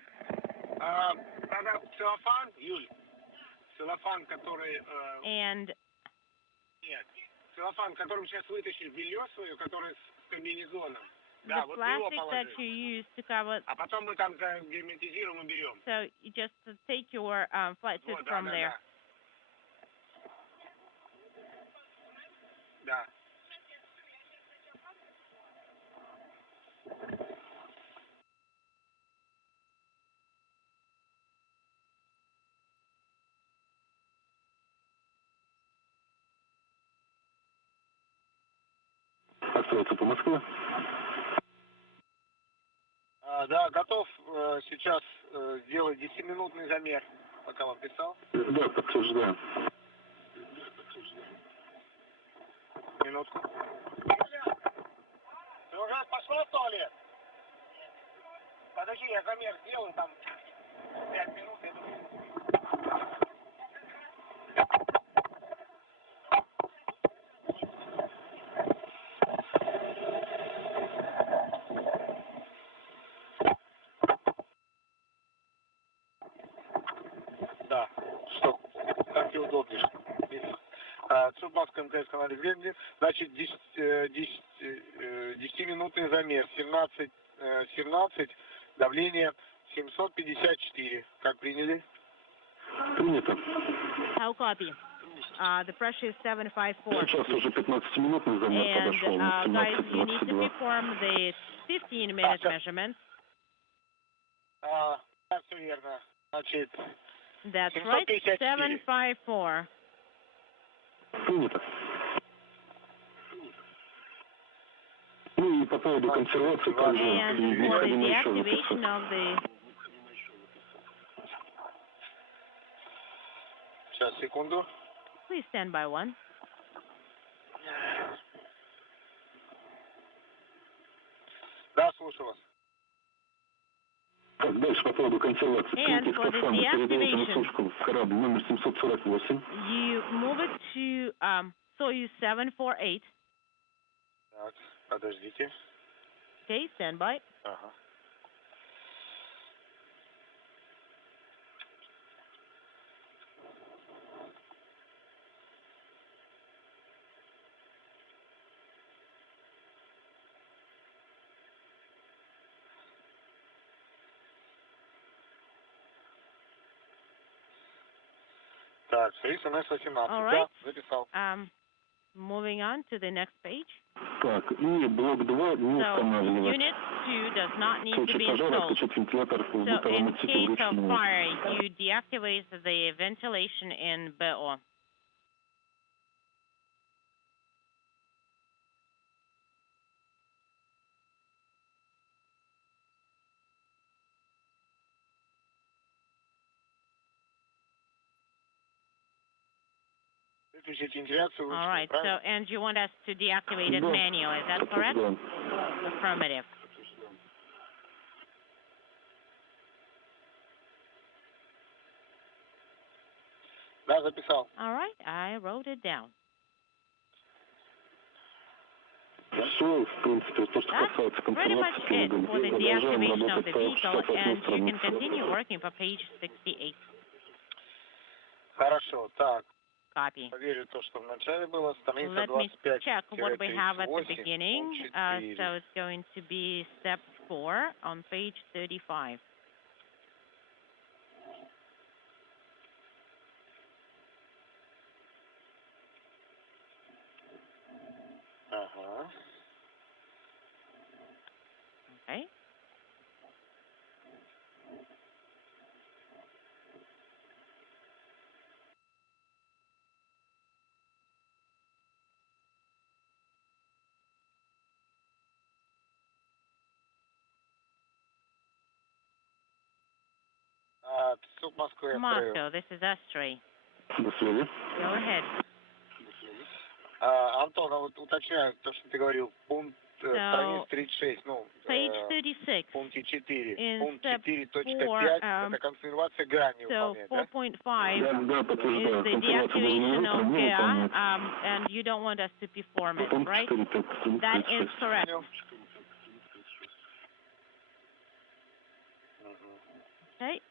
Тогда целлофан, Юль, целлофан, который... And... Нет, целлофан, которым сейчас вытащили белье свое, который с комбинезоном. The plastic that you use to cover... А потом мы там герметизируем и берем. So you just take your flight suit from there. Да. Остается по Москве. Да, готов сейчас сделать 10-минутный замер, пока вам писал. Да, подтверждаю. Минутку. Ты уже пошла в туалет? Подожди, я замер сделаю, там 5 минут, я думаю. Да, что? Как тебе удобнее? Цубавская МТС канале времени. Значит, 10-минутный замер. 17, давление 754. Как приняли? Принято. How copy? The pressure is 754. Сейчас уже 15-минутный замер подошел. And guys, you need to perform the 15-minute measurement. Да, все верно. Значит, That's right, 754. Принято. Ну и по поводу консервации также необходимо еще записать. Сейчас, секунду. Please stand by one. Да, слушаю вас. Так, дальше по поводу консервации. Третий скафандр передаете на сушку в корабль номер 748. You move it to Soyuz 748. Так, подождите. Okay, stand by. Ага. Так, Союз МС-19. Да, записал. Moving on to the next page. Так, и блок 2 не устанавливать. Unit 2 does not need В to случае be пожара installed. отключить вентилятор в So бытовом in отсеке case of вручную. fire, you deactivate the ventilation in BO. All right, so, and you want us to deactivate it manually, is that correct? Affirmative. All right, I wrote it down. That's pretty much it for the deactivation of the vehicle, and you can continue working for page 68. Хорошо, так. Copy. Проверю то, что в начале было. Страница Let me check what we have at the 25-38, beginning. So it's going to be step 4 on page 35. Ага. Okay. Moscow, this is Astray. До связи. Go ahead. Антон, вот уточняю то, что ты говорил, пункт страниц 36, ну, page 36. пункте 4. In Пункт step 4.5 это консервация грани so выполняет, 4.5 Да, is подтверждаю. the deactivation of gear, and you don't want us to perform it, right? That is correct. Okay.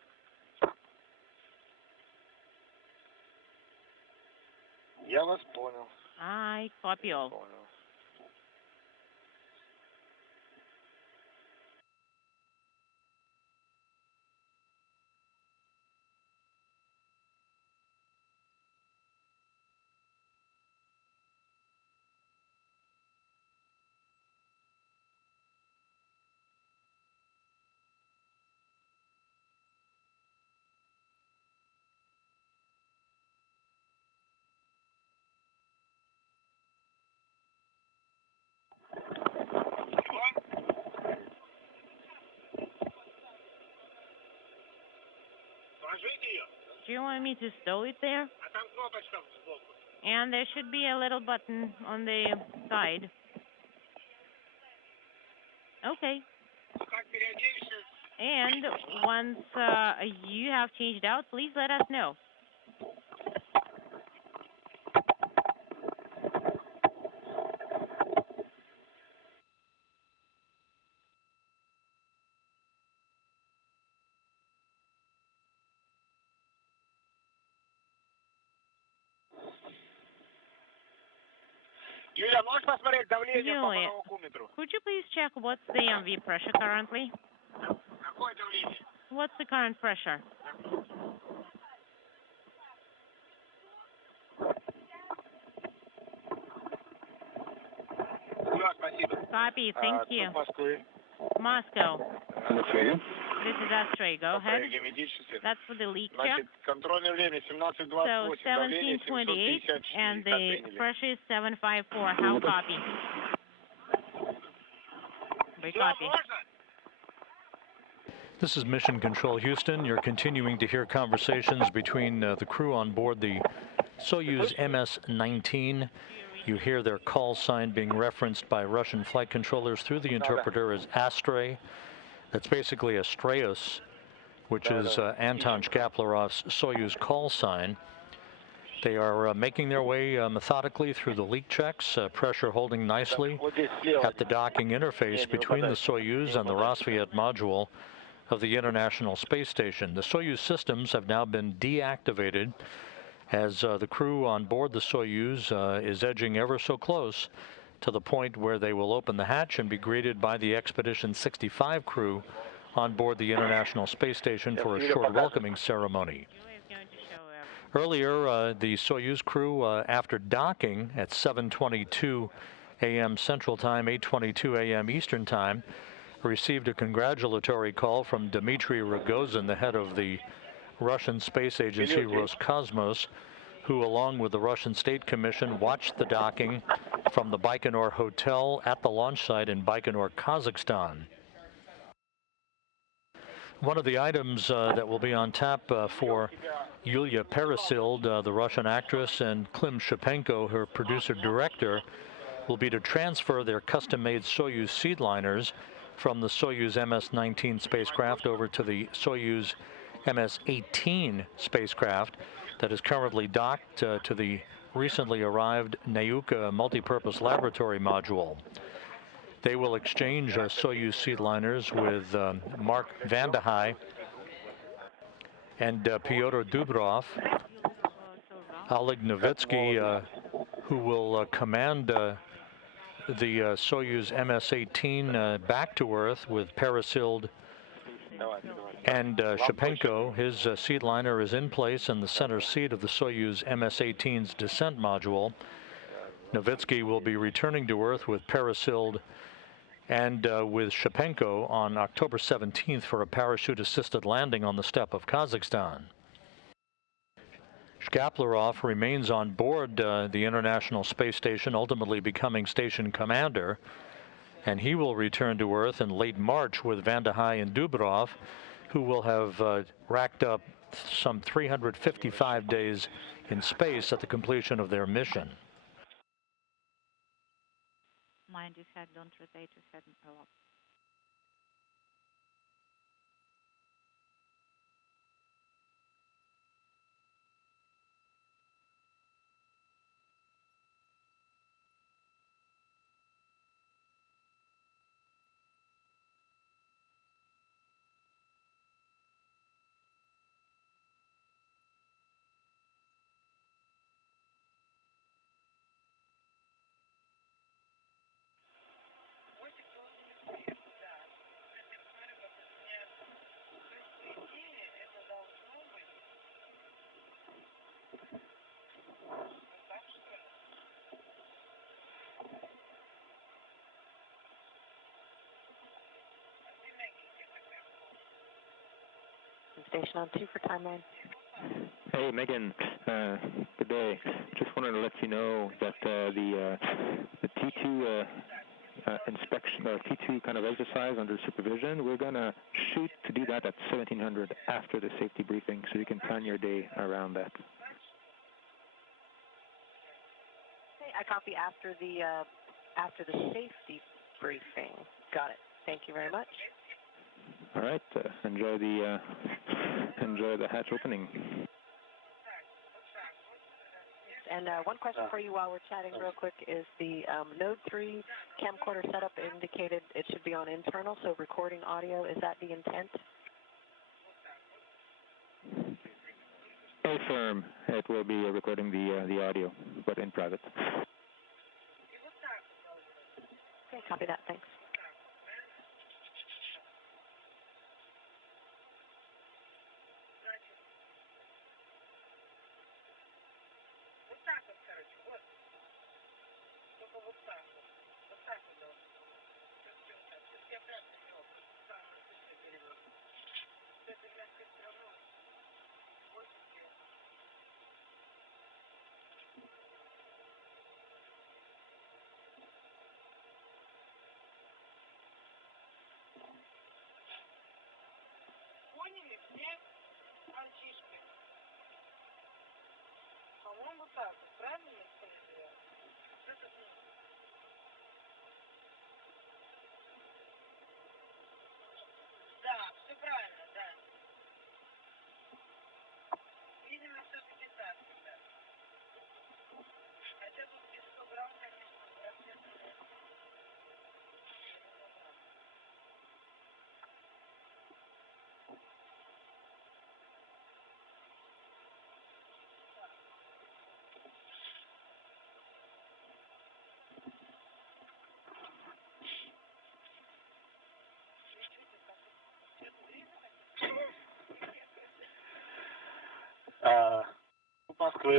Я вас понял. I copy all. Понял. Do you want me to stow it there? And there should be a little button on the side. Okay. And once you have changed out, please let us know. Юля, можешь посмотреть давление по Julia, манометру? could you please check what's the MV pressure currently? Какое давление? What's the current pressure? Да, спасибо. Copy, thank you. Москвы. Moscow, До связи. this is Astray. Go ahead. Геометрически. That's for the leak check. Значит, контрольное время So 17:28, давление 1728, 754. and Как the приняли? pressure is 754. How copy? We copy. This is Mission Control Houston. You're continuing to hear conversations between the crew on board the Soyuz MS-19. You hear their call sign being referenced by Russian flight controllers through the interpreter as Astray. That's basically Astraeus, which is Anton Shkaplerov's Soyuz call sign. They are making their way methodically through the leak checks, pressure holding nicely at the docking interface between the Soyuz and the Rassvet module of the International Space Station. The Soyuz systems have now been deactivated as the crew on board the Soyuz is edging ever so close to the point where they will open the hatch and be greeted by the Expedition 65 crew on board the International Space Station for a short welcoming ceremony. Earlier, the Soyuz crew, after docking at 7:22 a.m. Central Time, 8:22 a.m. Eastern Time, received a congratulatory call from Dmitry Rogozin, the head of the Russian space agency Roscosmos, who, along with the Russian State Commission, watched the docking from the Baikonur Hotel at the launch site in Baikonur, Kazakhstan. One of the items that will be on tap for Yulia Peresild, the Russian actress, and Klim Shipenko, her producer-director, will be to transfer their custom-made Soyuz seedliners from the Soyuz MS-19 spacecraft over to the Soyuz MS-18 spacecraft that is currently docked to the recently arrived Nauka multipurpose laboratory module. They will exchange Soyuz seedliners with Mark Vande Hei and Pyotr Dubrov. Oleg Novitsky, who will command the Soyuz MS-18 back to Earth with Peresild and Shipenko. His seedliner is in place in the center seat of the Soyuz MS-18's descent module. Novitsky will be returning to Earth with Peresild and with Shipenko on October 17th for a parachute-assisted landing on the steppe of Kazakhstan. Shkaplerov remains on board the International Space Station, ultimately becoming station commander, and he will return to Earth in late March with Vande Hei and Dubrov, who will have racked up some 355 days in space at the completion of their mission. Mind his head, don't rotate his head a lot. Station on 2 for timeline. Hey, Megan. Good day. Just wanted to let you know that the T2 inspection, or T2 kind of exercise under supervision, we're going to shoot to do that at 1700 after the safety briefing, so you can plan your day around that. Okay, I copy after the safety briefing. Got it. Thank you very much. All right. Enjoy the hatch opening. And one question for you while we're chatting real quick is the Node 3 camcorder setup indicated it should be on internal, so recording audio. Is that the intent? Affirm. It will be recording the audio, but in private. Okay, copy that. Thanks.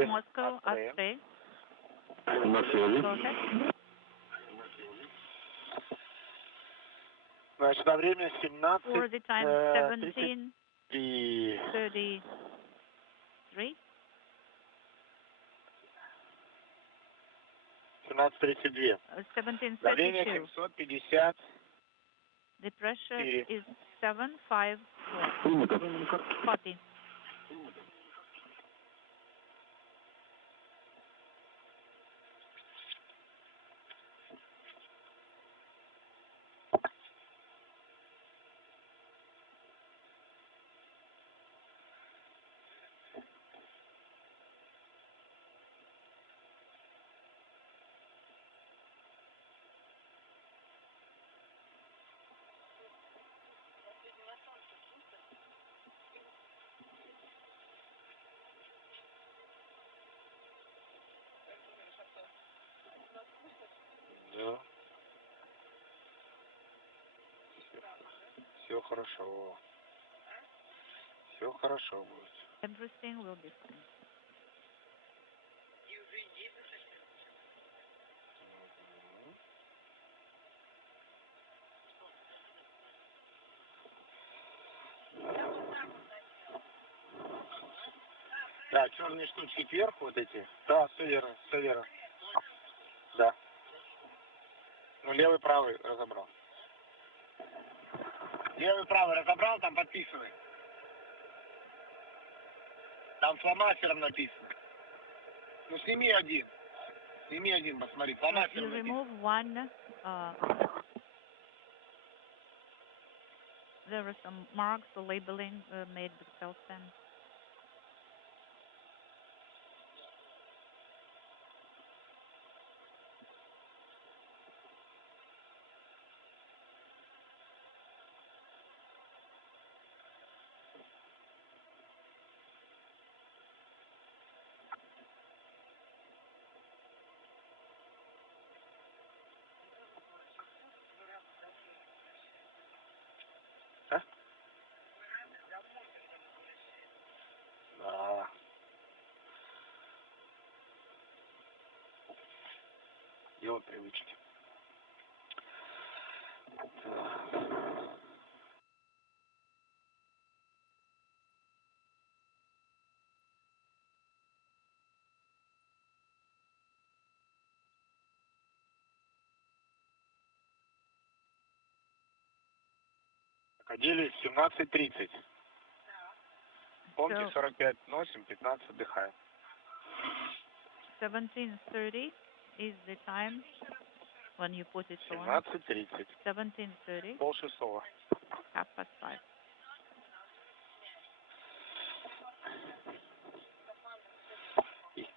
Moscow, Открытие. На связи. Значит, на время For the time 17:33. 17:32. 17:32. Давление 750. The pressure is 754. Copy. Да. Все хорошо. Все хорошо будет. Everything will be fine. Да, черные штучки кверху вот эти. Да, все верно, все верно. Да. Ну, левый, правый разобрал. Левый, правый разобрал, там подписаны. Там фломастером написано. Ну, сними один. Сними один, посмотри. Фломастером You написано. remove one. There are some marks or labeling made with cellophane. Да. Дело привычки. Оделись в 17:30. Помните, 45 носим, 15 отдыхаем. 17:30 is the time when you put it on. 17:30. 17:30. Полшестого. 5:30.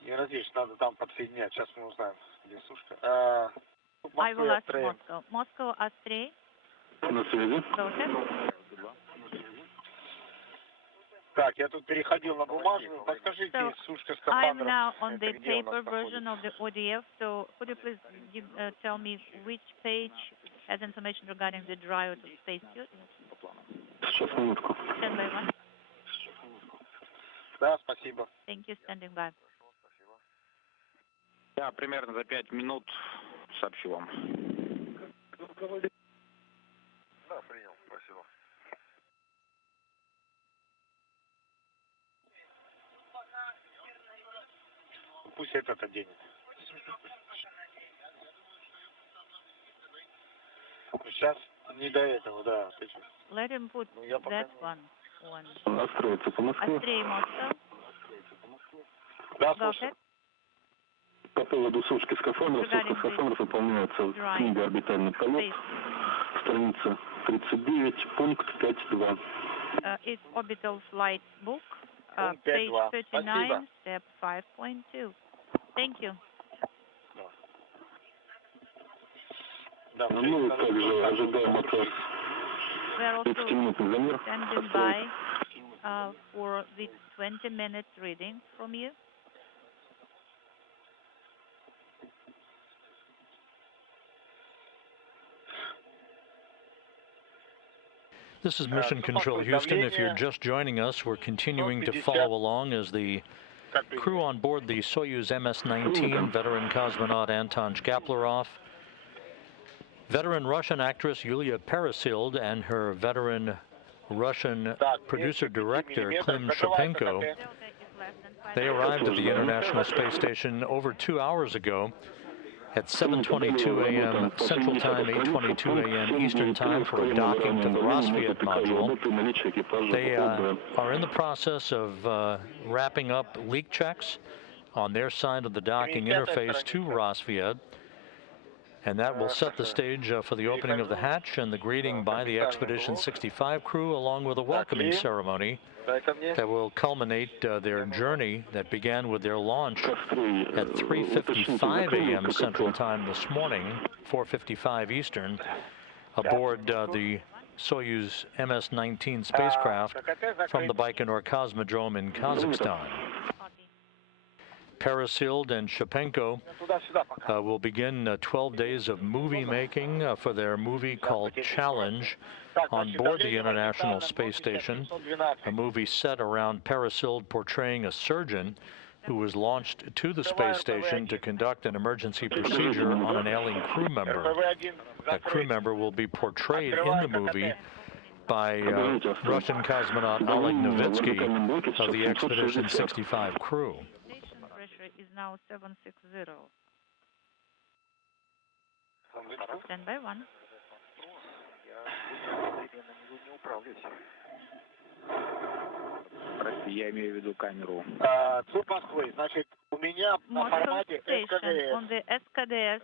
Не разрешишь, надо там подсоединять. Сейчас мы узнаем, где сушка. I will ask Moscow. Moscow Астрей. На связи. Go ahead. Так, я тут переходил на бумажную. Подскажите, сушка I'm скафандров. now on the Это где у нас paper version находится? of the ODF. So could you please tell me which page has information regarding the dryer to spacesuit? Сейчас, минутку. Stand by one. Да, спасибо. Thank you. Standing by. Да, примерно за 5 минут сообщу вам. Да, принял, спасибо. Пусть этот оденет. Сейчас не до этого, да. Let him put that one on. Настроиться по Москве. Астрей Moscow. Да, Go слушай. ahead. По поводу сушки скафандров, сушка скафандров выполняется в книге «Орбитальный полет», страница 39, пункт 5.2. It's Orbital Flight Book, Пункт page 5.2. 39, step 5.2. Thank you. Да, Мы также ожидаем от вас We're also 30-минутный замер. standing by for the 20-minute reading from you. This is Mission Control Houston. If you're just joining us, we're continuing to follow along as the crew on board the Soyuz MS-19, veteran cosmonaut Anton Shkaplerov, veteran Russian actress Yulia Peresild, and her veteran Russian producer-director Klim Shapenko. They arrived at the International Space Station over 2 hours ago. at 7:22 a.m. Central Time, 8:22 a.m. Eastern Time for a docking to the Rassvet module. They are in the process of wrapping up leak checks on their side of the docking interface to Rassvet, and that will set the stage for the opening of the hatch and the greeting by the Expedition 65 crew, along with a welcoming ceremony that will culminate their journey that began with their launch at 3:55 a.m. Central Time this morning, 4:55 Eastern, aboard the Soyuz MS-19 spacecraft from the Baikonur Cosmodrome in Kazakhstan. Parasild and Shapenko will begin 12 days of movie making for their movie called Challenge on board the International Space Station, a movie set around Parasild portraying a surgeon who was launched to the space station to conduct an emergency procedure on an ailing crew member. That crew member will be portrayed in the movie by Russian cosmonaut Oleg Novitsky of the Expedition 65 crew. Pressure is now 760. Stand by 1. Прости, я имею в виду камеру. Клуб Москвы, значит, у меня на формате СКДС.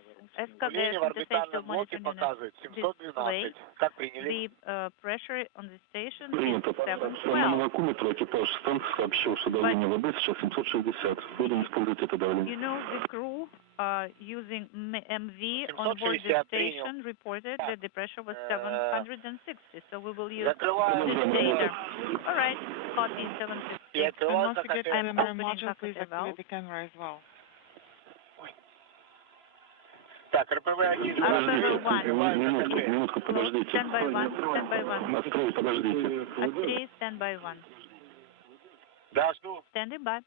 Давление в орбитальном блоке показывает 712. Как приняли? The pressure on the station Принято. is По 712. вакууметру экипаж станции сообщил, что давление воды сейчас 760. Будем использовать это давление. You know, the crew using MV on board the station reported that the pressure was 760, so we will use this data. All right, copy 760. I'm opening the camera as well. Так, РПВ-1. Минутку, подождите. Stand by 1, stand by 1. Настрой, подождите. At stand by 1. Да, жду. Standing by.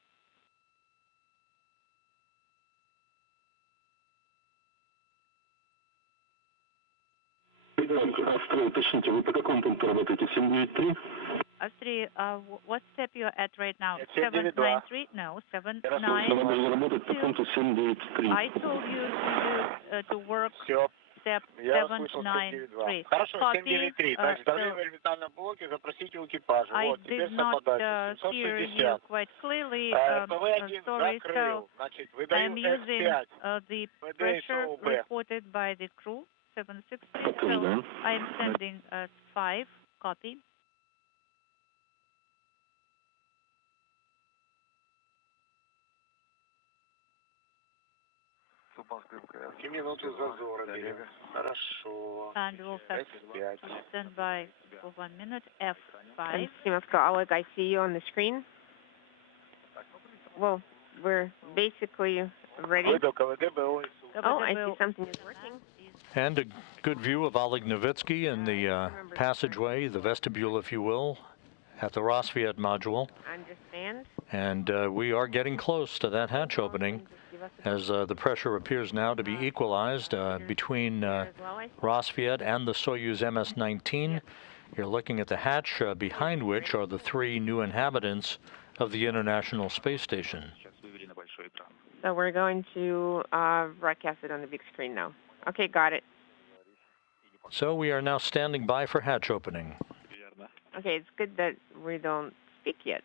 Астрей, уточните, вы по какому пункту работаете? 793? Astri, what step you're at right now? 793? No, 792. Вам нужно работать по пункту 793. I told you to work step 793. Хорошо, 793. Значит, давление в орбитальном блоке запросите у экипажа. I Вот, теперь did not подача. hear you 760. quite clearly. ПВ-1 Sorry, so закрыл. Значит, I'm выдаю using С5. the pressure reported by the crew, 760. So I'm sending 5, copy. Минуты зазора берега. Хорошо. And we'll have С5. stand by for 1 minute. F5. Moscow, Oleg, I see you on the screen. Well, we're basically ready. Oh, I see something is working. And a good view of Oleg Novitsky in the passageway, the vestibule, if you will, at the Rassvet module. Understand. And we are getting close to that hatch opening, as the pressure appears now to be equalized between Rassvet and the Soyuz MS-19. You're looking at the hatch behind which are the 3 new inhabitants of the International Space Station. So we're going to broadcast it on the big screen now. Okay, got it. So we are now standing by for hatch opening. Okay, it's good that we don't speak yet.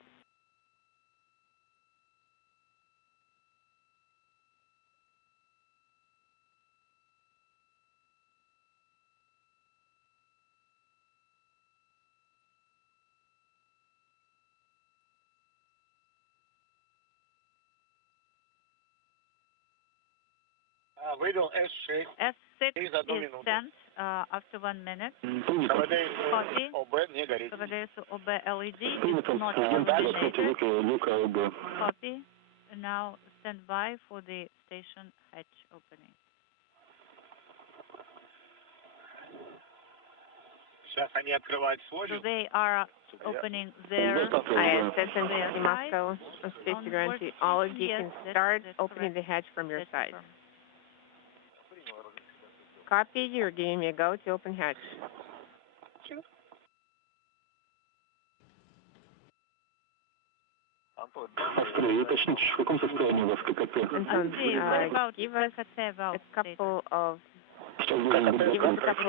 Вывел С6. S6 is sent after 1 minute. Copy. КВДС ОБ LED is not illuminated. Copy. Now stand by for the station hatch opening. Сейчас они открывают свой. So they are opening their ISS Moscow, Space Security. Oleg, you can start opening the hatch from your side. Copy, you're giving me a go to open hatch. Андрей, уточните, в каком состоянии у вас ККТ? Give us a couple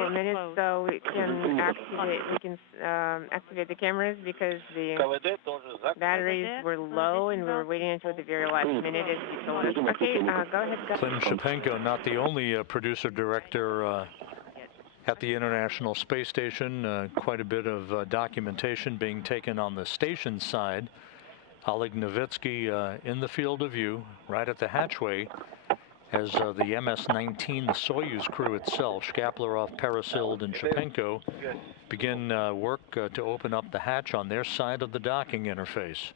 of minutes so we can activate the cameras because the batteries were low and we were waiting until the very last minute as you told us. Okay, go ahead. Klim Shipenko, not the only producer-director at the International Space Station. Quite a bit of documentation being taken on the station side. Oleg Novitsky in the field of view, right at the hatchway, as the MS-19, the Soyuz crew itself, Shkaplerov, Parasild, and Shipenko, begin work to open up the hatch on their side of the docking interface.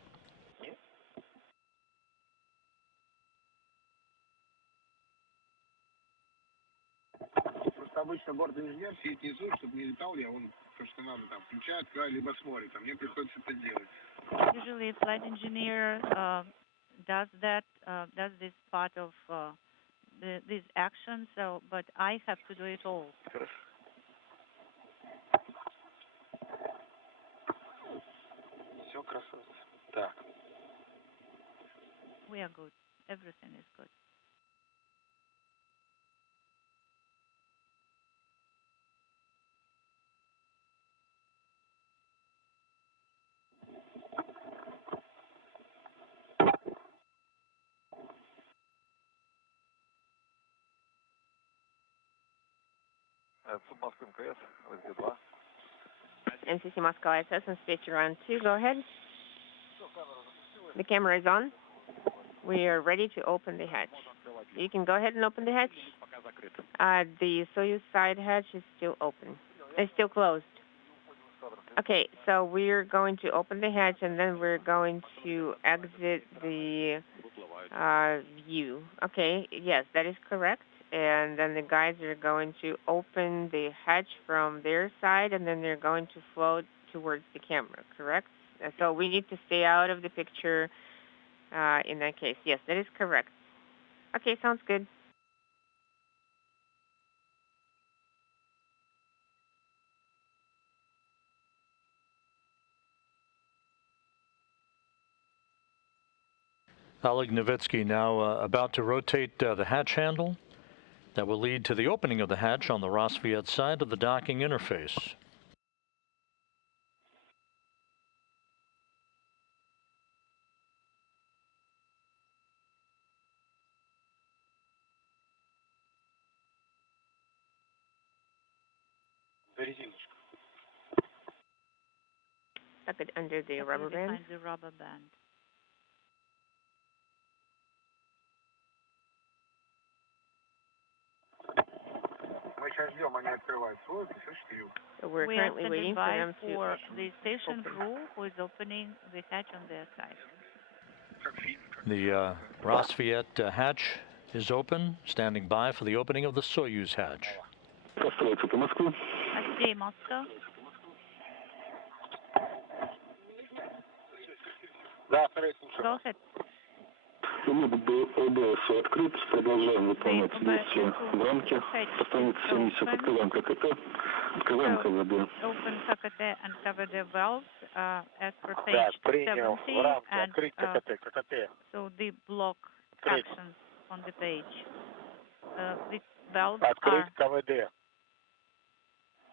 Обычно борт-инженер сидит внизу, чтобы не летал я, он то, что надо, там, включает, либо смотрит, а мне приходится это делать. Usually a flight engineer does that, does this part of these actions, so, but I have to do it all. Все красиво. Так. We are good. Everything is good. MCC Moscow ISS and space around 2. Go ahead. The camera is on. We are ready to open the hatch. You can go ahead and open the hatch. The Soyuz side hatch is still open. It's still closed. Okay, so we're going to open the hatch and then we're going to exit the view. Okay, yes, that is correct. And then the guys are going to open the hatch from their side and then they're going to float towards the camera, correct? So we need to stay out of the picture in that case. Yes, that is correct. Okay, sounds good. Oleg Novitsky now about to rotate the hatch handle. That will lead to the opening of the hatch on the Rosviet side of the docking interface. Tuck it under the rubber band. Behind the rubber band. So we're currently waiting for them to for the station crew who is opening the hatch on their side. The Rosviet hatch is open, standing by for the opening of the Soyuz hatch. Открытие, Moscow. Go ahead. Метод ОБС открыт, продолжаем выполнять действия в рамке. По станции 70 открываем ККТ, открываем КВД. Open KKT and KVD valves as per page 70 and so the block actions on the page. The valves are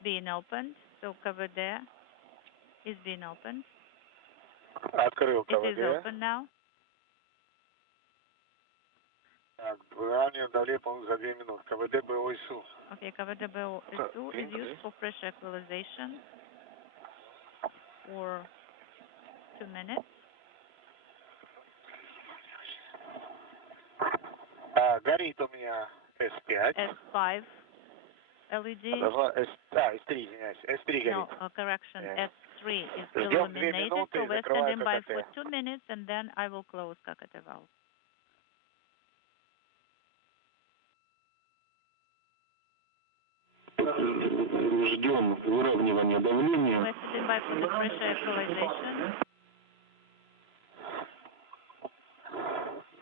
being opened, so KVD is being opened. It is open now. Okay, KVD BO-ISU is used for pressure equalization for 2 minutes. Горит у меня S5. S5 LED. S3, извиняюсь. S3 горит. No, correction. S3 is illuminated, so we're standing by for 2 minutes and then I will close KKT valve. Ждем выравнивания давления. We're standing by for the pressure equalization.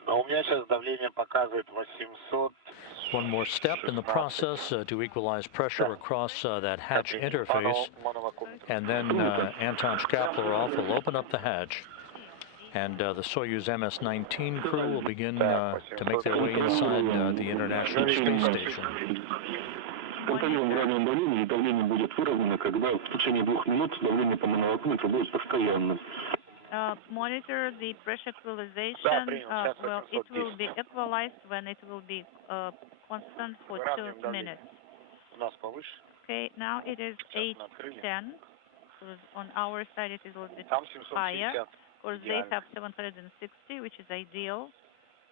У меня сейчас давление показывает 800. One more step in the process to equalize pressure across that hatch interface, and then Anton Shkaplerov will open up the hatch And the Soyuz MS-19 crew will begin to make their way inside the International Space Station. Контролируем радиовом давлении, и давление будет выровнено, когда в течение 2 минут давление по манометру будет постоянным. Monitor the pressure equalization. Well, it will be equalized when it will be constant for 2 minutes. Okay, now it is 810. On our side, it is a little bit higher. Of course, they have 760, which is ideal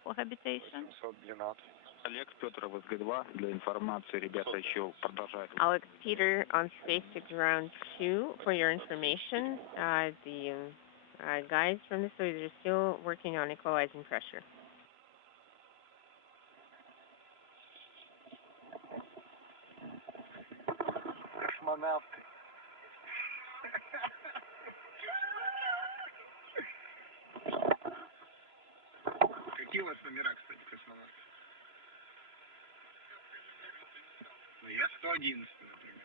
for habitation. Alex Peter on Space Ground 2 for your information. The guys from the Soyuz are still working on equalizing pressure. Космонавты. Какие у вас номера, кстати, космонавтов? Ну, я 111, например.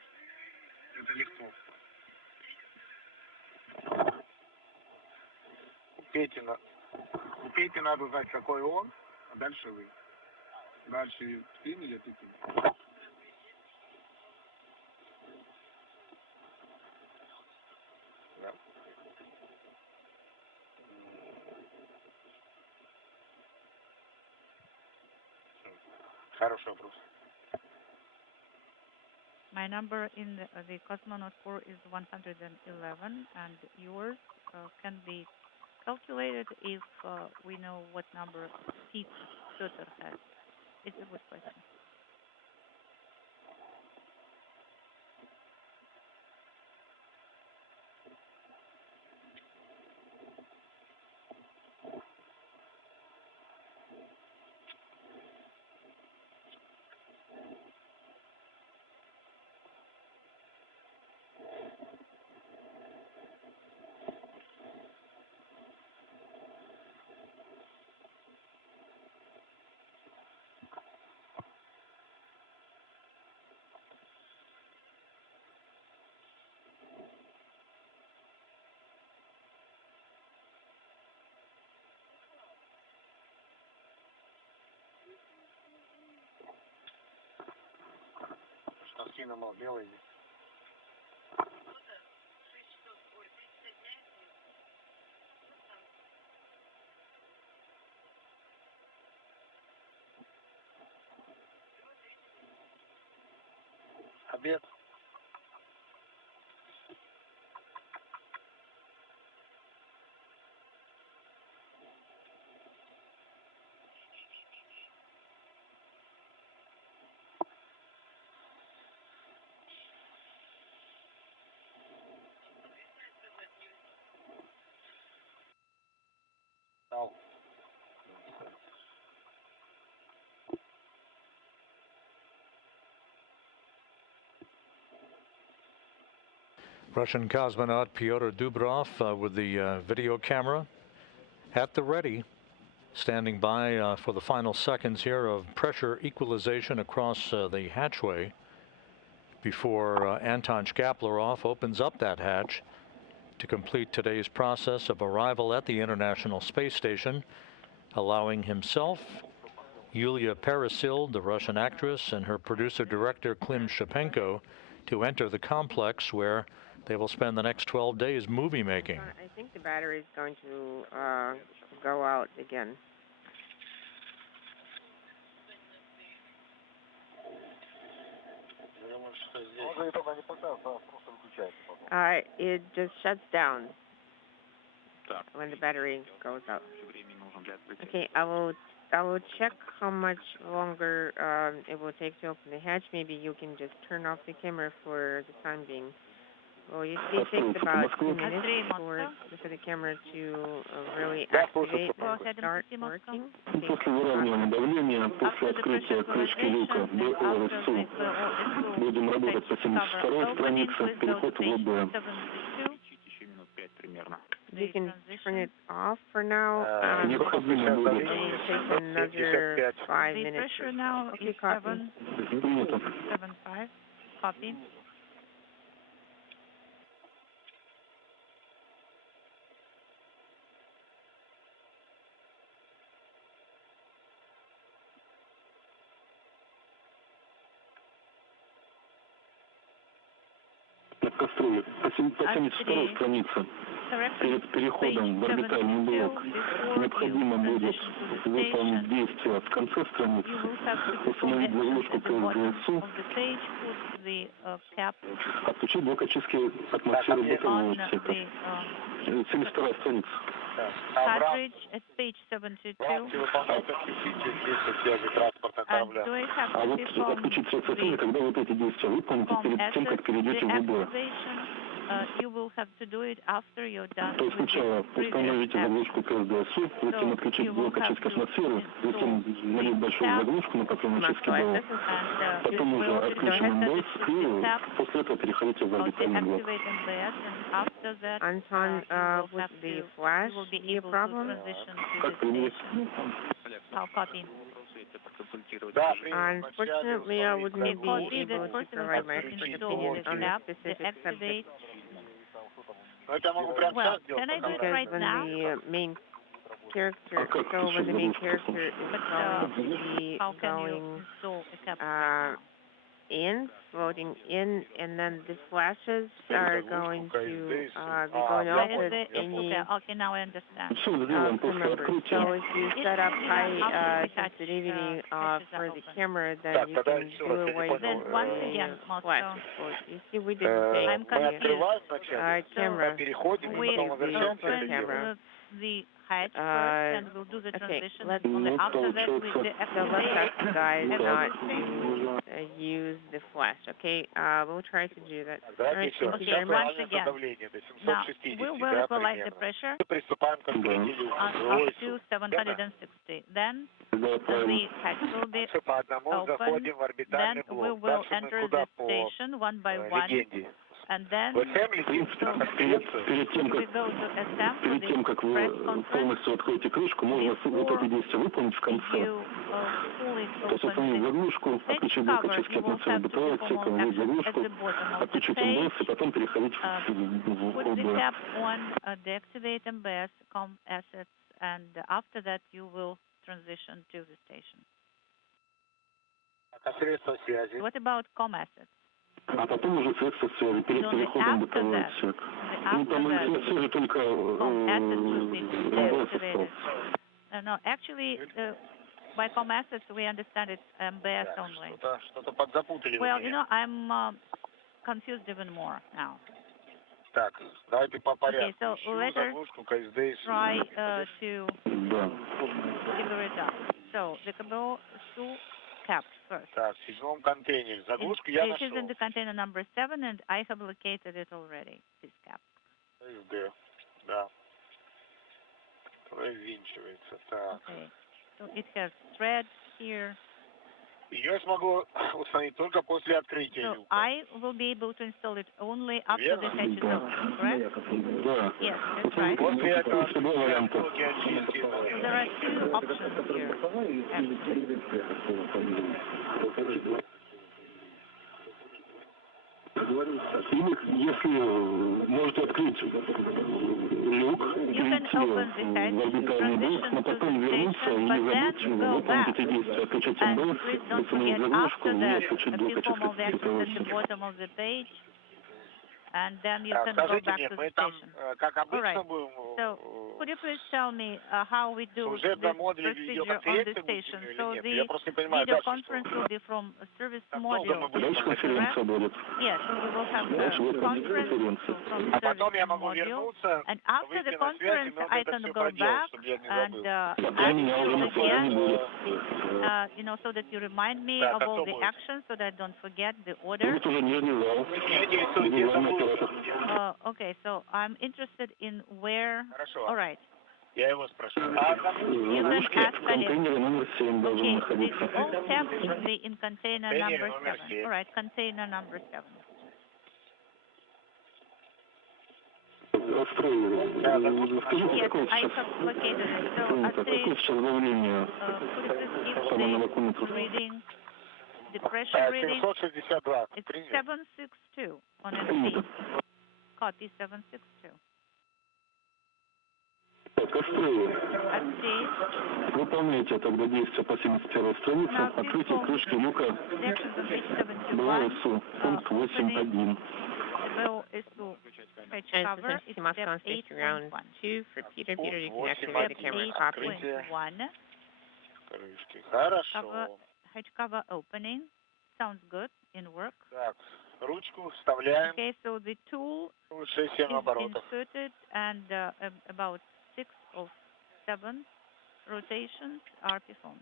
Это легко. У Пети надо знать, какой он, а дальше вы. Дальше ты или ты? Да. Хороший вопрос. My number in the cosmonaut corps is 111, and yours can be calculated if we know what number Pete Piotr has. It's a good question. Штатки намал белые. Обед. Russian cosmonaut Pyotr Dubrov with the video camera at the ready, standing by for the final seconds here of pressure equalization across the hatchway before Anton Shkaplerov opens up that hatch to complete today's process of arrival at the International Space Station, allowing himself, Yulia Peresil, the Russian actress, and her producer-director Klim Shapenko to enter the complex where they will spend the next 12 days movie making. I think the battery is going to go out again. It just shuts down when the battery goes out. Okay, I will check how much longer it will take to open the hatch. Maybe you can just turn off the camera for the time being. Well, you see, it takes about 2 minutes for the camera to really activate and start working. После выравнивания давления, после открытия крышки люка БОСУ будем работать по 72-й странице, переход в ВБ. You can turn it off for now. Необходимо будет. Take another 5 minutes. The pressure now is 7.75. Copy. Кастрюли. По 72-й странице. Перед переходом в орбитальный блок необходимо будет выполнить действие в конце страницы, установить заглушку КСДСУ, отключить блок очистки атмосферы бытового отсека. 72-я страница. Cartridge at page 72. А вот отключить средства связи, когда вот эти действия выполните перед тем, как перейдете в ВБ. You will have to do it after you're done. То есть сначала установите заглушку КСДСУ, затем отключить блок очистки атмосферы, затем налить большую заглушку на патрон очистки БО, потом уже отключим МБС и после этого переходите в орбитальный блок. Anton, with the flash, be a problem? Как принять? How copy? Unfortunately, I wouldn't be able to provide my opinion on the specific subject. Well, can I do it right now? The main character, so when the main character is going in, floating in, and then the flashes are going to be going off with any Okay, now I understand. remember, so if you set up high sensitivity for the camera, then you can do away with the flash. You see, we didn't take the camera. We open the hatch first and we'll do the transition. After that, we deactivate. So guys not to use the flash. Okay, we'll try to do that. Right, okay, once again. Now, we will equalize the pressure up to 760. Then the hatch will be open. Then we will enter the station one by one. And then перед тем, как вы полностью откроете крышку, можно вот эти действия выполнить в конце. То есть установить заглушку, отключить блок очистки атмосферы бытового отсека, вводить заглушку, отключить МБС и потом переходить в ОБ. Deactivate MBS, com assets, and after that you will transition to the station. What about com assets? А потом уже средства связи перед переходом в бытовой отсек. Ну, там связи только МБС остался. No, actually, by com assets we understand it's MBS only. Что-то подзапутали. Well, you know, I'm confused even more now. Так, давайте по порядку. Okay, so let us try to figure it out. So, the cable two caps first. Так, в седьмом контейнере. Заглушку я нашел. It is in the container number 7, and I have located it already, this cap. Да. Провинчивается, так. Okay, so it has thread here. Ее смогу установить только после открытия So люка. I will be able to install it only after the hatch is open, correct? Да. Yes, that's right. После этого два варианта. So there are two options here. Или, если можете открыть люк, перейти в орбитальный блок, но потом вернуться и не забыть выполнить эти действия, отключить МБС, установить заглушку и отключить блок очистки бытового отсека. And then you can go back to the station. All right. So, could you please tell me how we do this procedure on the station? So the video conference will be from a service module. Yes, so you will have the conference from the service module. And after the conference, I can go back and ask you again, you know, so that you remind me of all the actions so that I don't forget the order. Okay, so I'm interested in where... All right. Я его спрошу. You can ask Олег. Okay, all tabs should be in container number 7. All right, container number 7. Yes, I have located it. So, какое сейчас давление reading, the pressure reading, 762. it's 762 on MC. Copy 762. Выполняйте тогда действия по 71 странице. Открытие крышки люка БСУ. Пункт 8.1. Bill is to hatch cover. It's Moscow step Station ground 2 for Peter. Peter, you can activate the camera. Copy. 8.1. Крышки. Хорошо. Hatch cover opening. Sounds good. In work. Так, ручку вставляем. Okay, so the tool 6-7 is оборотов. inserted and about 6 or 7 rotations are performed.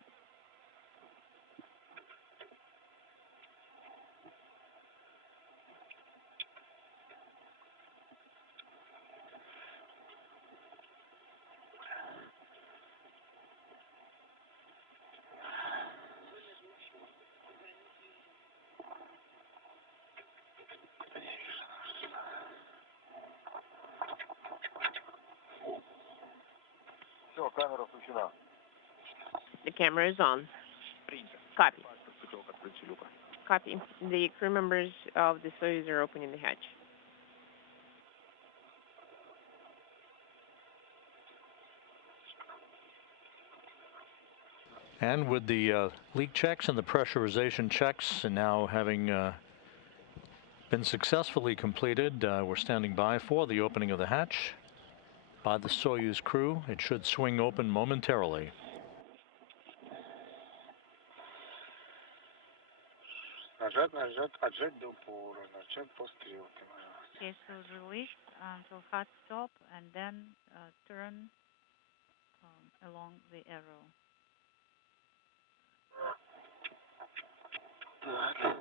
The camera is on. Copy. Copy. The crew members of the Soyuz are opening the hatch. And with the leak checks and the pressurization checks and now having been successfully completed, we're standing by for the opening of the hatch by the Soyuz crew. It should swing open momentarily. Отжать до упора, начать по стрелке. Okay, so release until hard stop and then turn along the arrow. Так.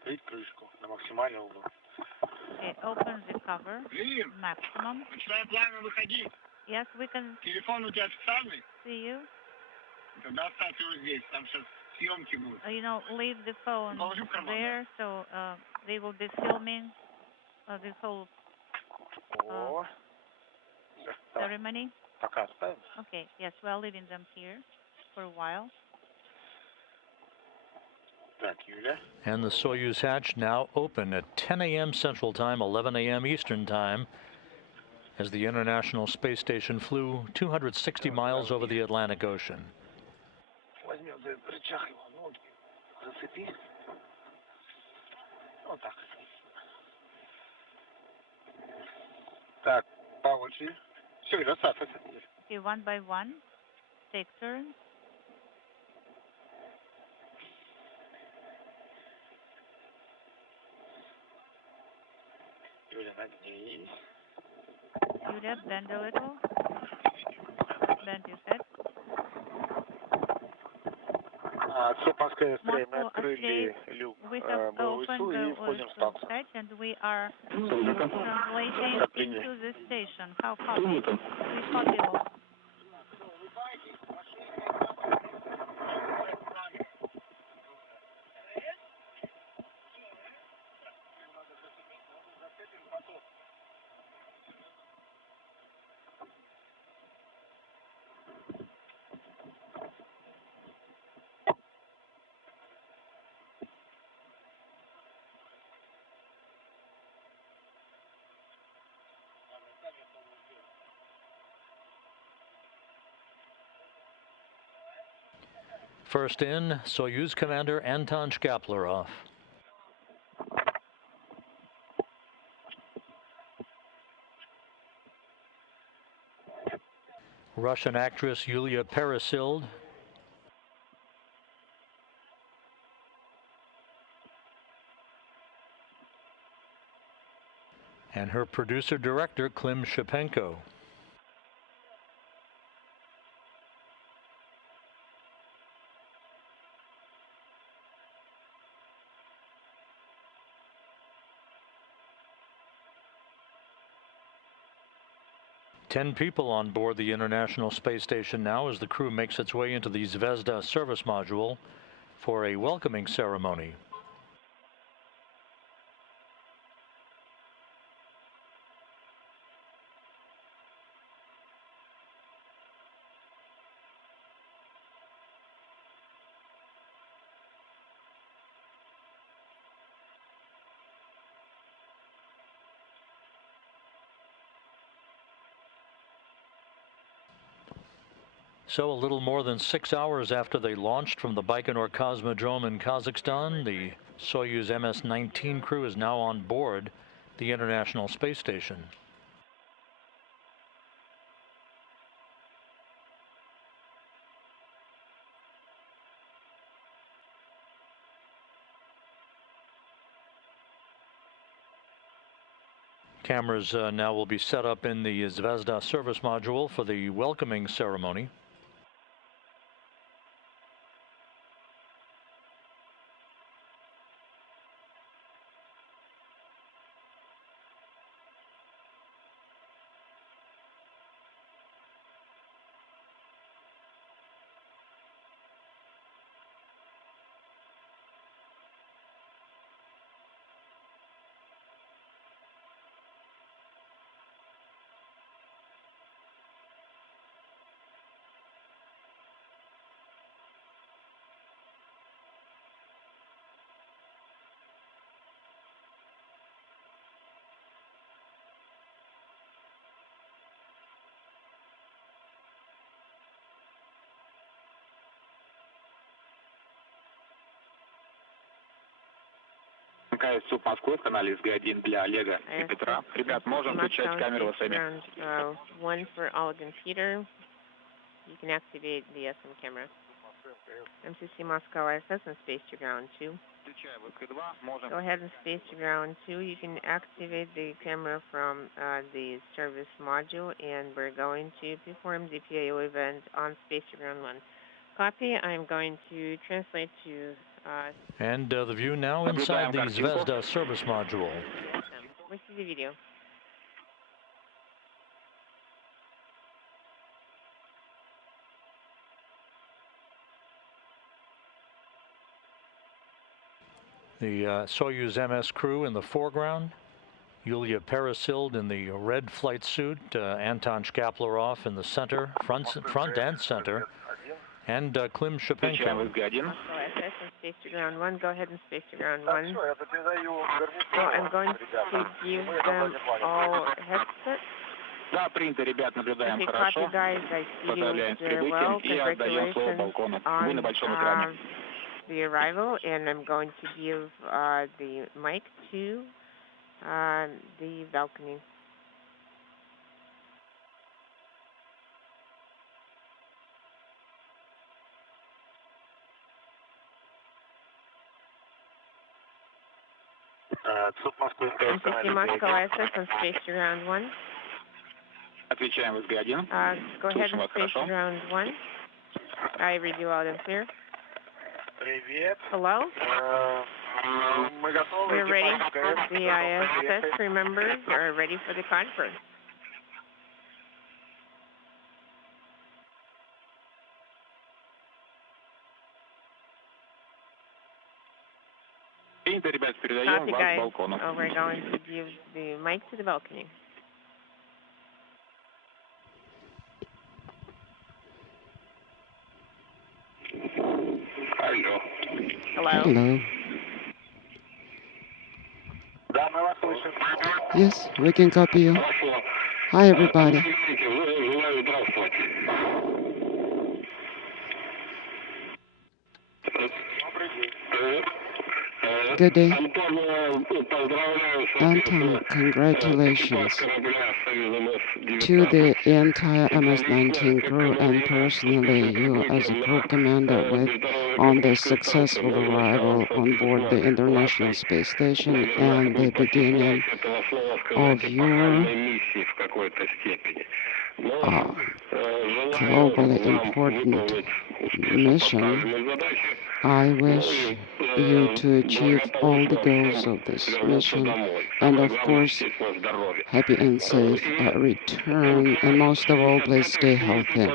Открыть крышку на максимальный угол. Okay, open the cover. Maximum. Начинаем плавно выходить. Yes, we can Телефон у тебя официальный? see you. Тогда оставь его здесь, там сейчас съемки будут. You know, leave the phone there, so they will be filming the whole ceremony. Пока оставим. Okay, yes, we are leaving them here for a while. Так, Юля. And the Soyuz hatch now open at 10 a.m. Central Time, 11 a.m. Eastern Time, as the International Space Station flew 260 miles over the Atlantic Ocean. Возьмем за рычаг его ноги, зацепи. Вот так. Так, по очереди. Все, расставь. Okay, one by one, take turns. Юля, нагнись. Julia, bend a little. Bend your head. Цепанская стрель, мы открыли люк БУСУ и входим в станцию. And we are translating into the station. How copy? We copy all. First in, Soyuz Commander Anton Shkaplerov. Russian actress Yulia Peresild. And her producer-director, Klim Shipenko. Ten people on board the International Space Station now as the crew makes its way into the Zvezda service module for a welcoming ceremony. So a little more than 6 hours after they launched from the Baikonur Cosmodrome in Kazakhstan, the Soyuz MS-19 crew is now on board the International Space Station. Cameras now will be set up in the Zvezda service module for the welcoming ceremony. Суп Москвы в канале СГ-1 для Олега и Петра. Ребят, можем включать камеру сами. One for Oleg and Peter. You can activate the SM camera. MCC Moscow ISS and space to ground 2. Go ahead and space to ground 2. You can activate the camera from the service module, and we're going to perform the PAO event on space to ground 1. Copy. I'm going to translate to and the view now inside the Zvezda service module. We see the video. The Soyuz MS crew in the foreground, Yulia Peresild in the red flight suit, Anton Shkaplerov in the center, front and center, and Klim Shipenko. Space to ground 1. Go ahead and space to ground 1. So I'm going to give them all headsets. Да, принято, ребят, наблюдаем хорошо. Copy, guys. I see you well. Congratulations on the arrival, and I'm going to give the mic to the balcony. MCC Moscow ISS on space to ground 1. Отвечаем в СГ-1. Go ahead and space to ground 1. I read you loud and clear. Hello? We're ready. The ISS crew members are ready for the conference. Copy, guys. We're going to give the mic to the balcony. Hello. Hello. Yes, we can copy you. Hi, everybody. Good day. Anton, congratulations to the entire MS-19 crew and personally you as a crew commander on the successful arrival on board the International Space Station and the beginning of your globally important mission. I wish you to achieve all the goals of this mission and of course happy and safe return, and most of all please stay healthy.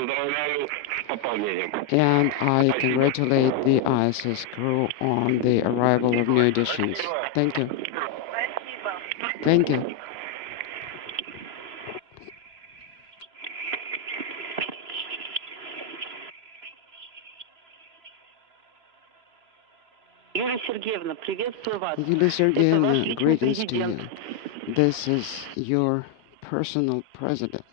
And I congratulate the ISS crew on the arrival of new additions. Thank you. Thank you. Yulia Sergeyevna, greetings to you. This is your personal president.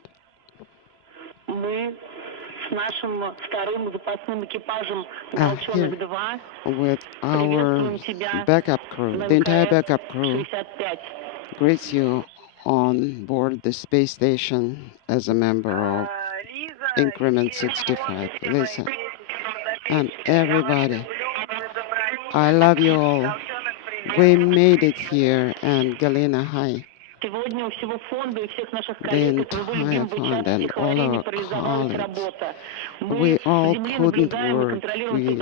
here with our backup crew. The entire backup crew greets you on board the space station as a member of Increment 65. Lisa and everybody, I love you all. We made it here, and Galina, hi. The entire fund and all our colleagues, we all couldn't work.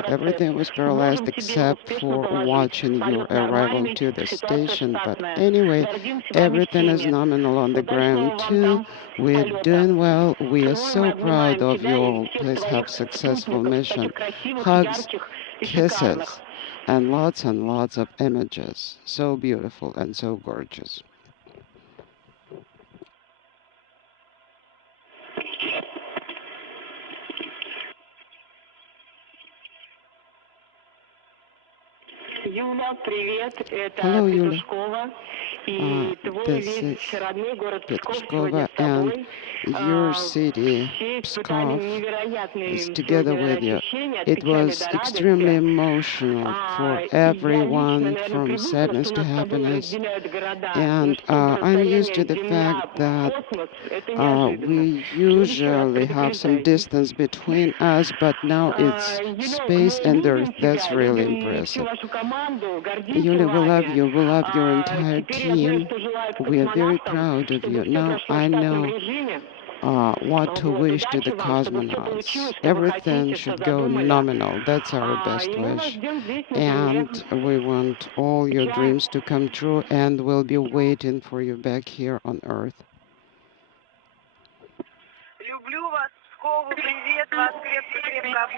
Everything was paralyzed except for watching your arrival to the station. But anyway, everything is nominal on the ground too. We're doing well. We are so proud of you all. Please have successful mission. Hugs, kisses, and lots of images. So beautiful and so gorgeous. Hello, Yulia. This is Petrashkova, and your city, Pskov, is together with you. It was extremely emotional for everyone, from sadness to happiness. And I'm used to the fact that we usually have some distance between us, but now it's space and Earth. That's really impressive. Yulia, we love you. We love your entire team. We are very proud of you. Now I know what to wish to the cosmonauts. Everything should go nominal. That's our best wish. And we want all your dreams to come true, and we'll be waiting for you back here on Earth.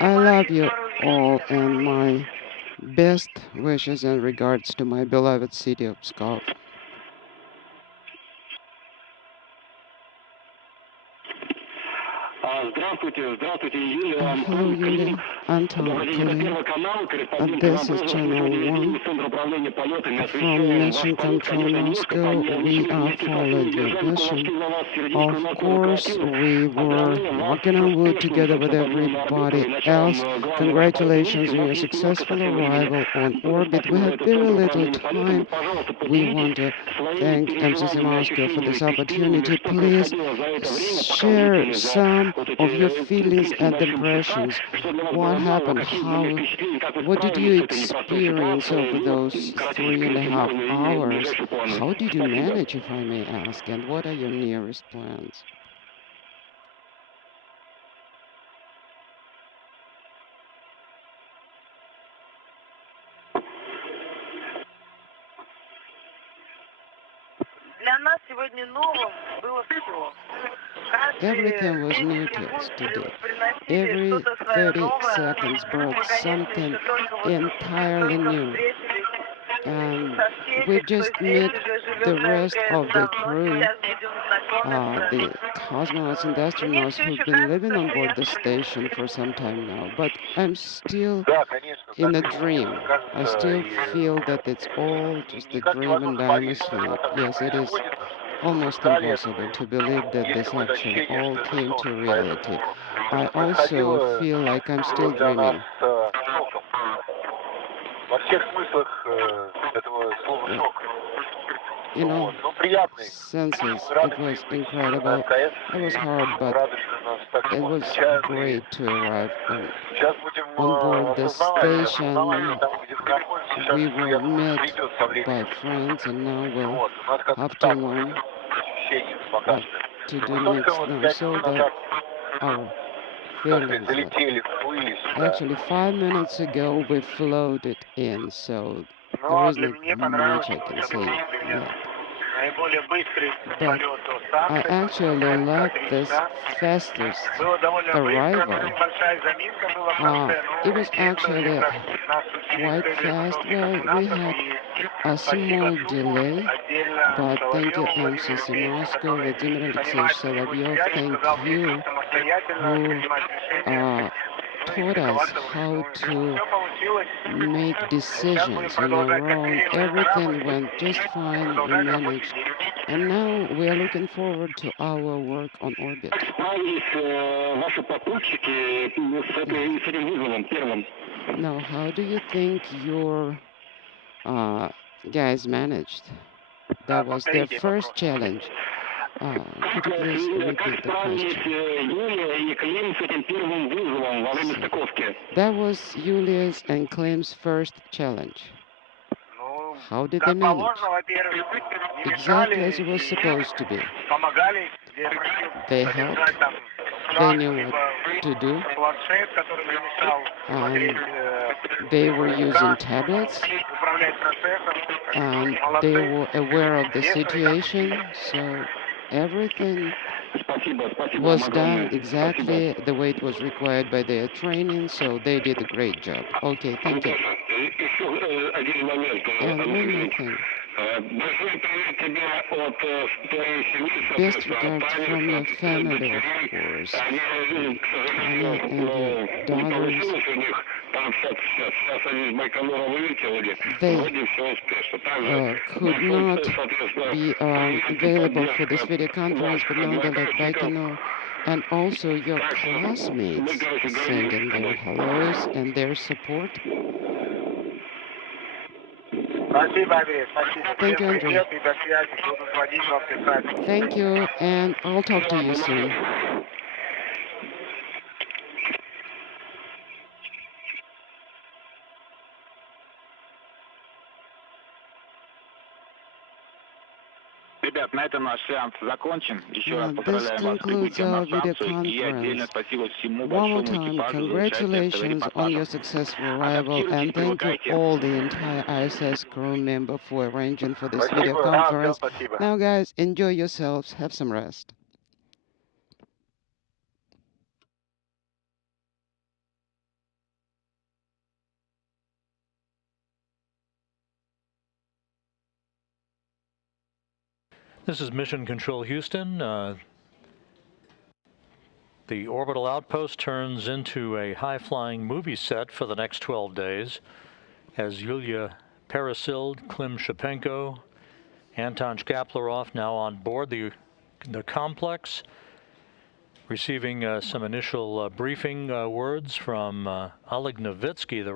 I love you all, and my best wishes and regards to my beloved city of Pskov. Hello, Yulia. Anton, this is Channel 1 from Mission Control Moscow. We are following your mission. Of course, we were walking on wood together with everybody else. Congratulations on your successful arrival on orbit. We had very little time. We want to thank MCC Moscow for this opportunity. Please share some of your feelings and impressions. What happened? What did you experience over those 3.5 hours? How did you manage, if I may ask? And what are your nearest plans? Everything was new to us today. Every 30 seconds brought something entirely new. And we just met the rest of the crew, the cosmonauts and astronauts who've been living on board the station for some time now. But I'm still in a dream. I still feel that it's all just a dream and I'm asleep. Yes, it is almost impossible to believe that this actually all came to reality. I also feel like I'm still dreaming. You know, senses, it was incredible. It was hard, but it was great to arrive on board the station. We were met by friends, and now we'll have to learn what to do next now, so that our feelings are. Actually, 5 minutes ago we floated in, so there isn't much I can say yet. But I actually like this fastest arrival. It was actually quite fast. Well, we had a small delay, but thank you, MCC Moscow, Vladimir Alexeyevich Solovyov, thank you, who taught us how to make decisions on our own. Everything went just fine. We managed And now we are looking forward to our work on orbit. Now, how do you think your guys managed? That was their first challenge. Could you please repeat the question? That was Yulia's and Klim's first challenge. How did they manage? Exactly as it was supposed to be. They helped. They knew what to do. They were using tablets. And they were aware of the situation. So everything was done exactly the way it was required by their training. So they did a great job. Okay, thank you. And one more thing. Best regards from your family, of course. Anna and your daughters. They could not be available for this video conference, but nonetheless, Baikonur and also your classmates sending their hellos and their support. Thank you, Andrew. Thank you, and I'll talk to you soon. Ребят, на этом наш сеанс закончен. Еще раз This поздравляем вас с concludes прибытием our на video станцию. И отдельное conference. спасибо всему One more большому time, экипажу за участие в congratulations on your ТВ-репортаже. successful arrival, and thank you all the entire ISS crew member for arranging for this video conference. Now, guys, enjoy yourselves. Have some rest. This is Mission Control Houston. The orbital outpost turns into a high-flying movie set for the next 12 days as Yulia Peresild, Klim Shipenko, Anton Shkaplerov now on board the complex, receiving some initial briefing words from Oleg Novitsky, the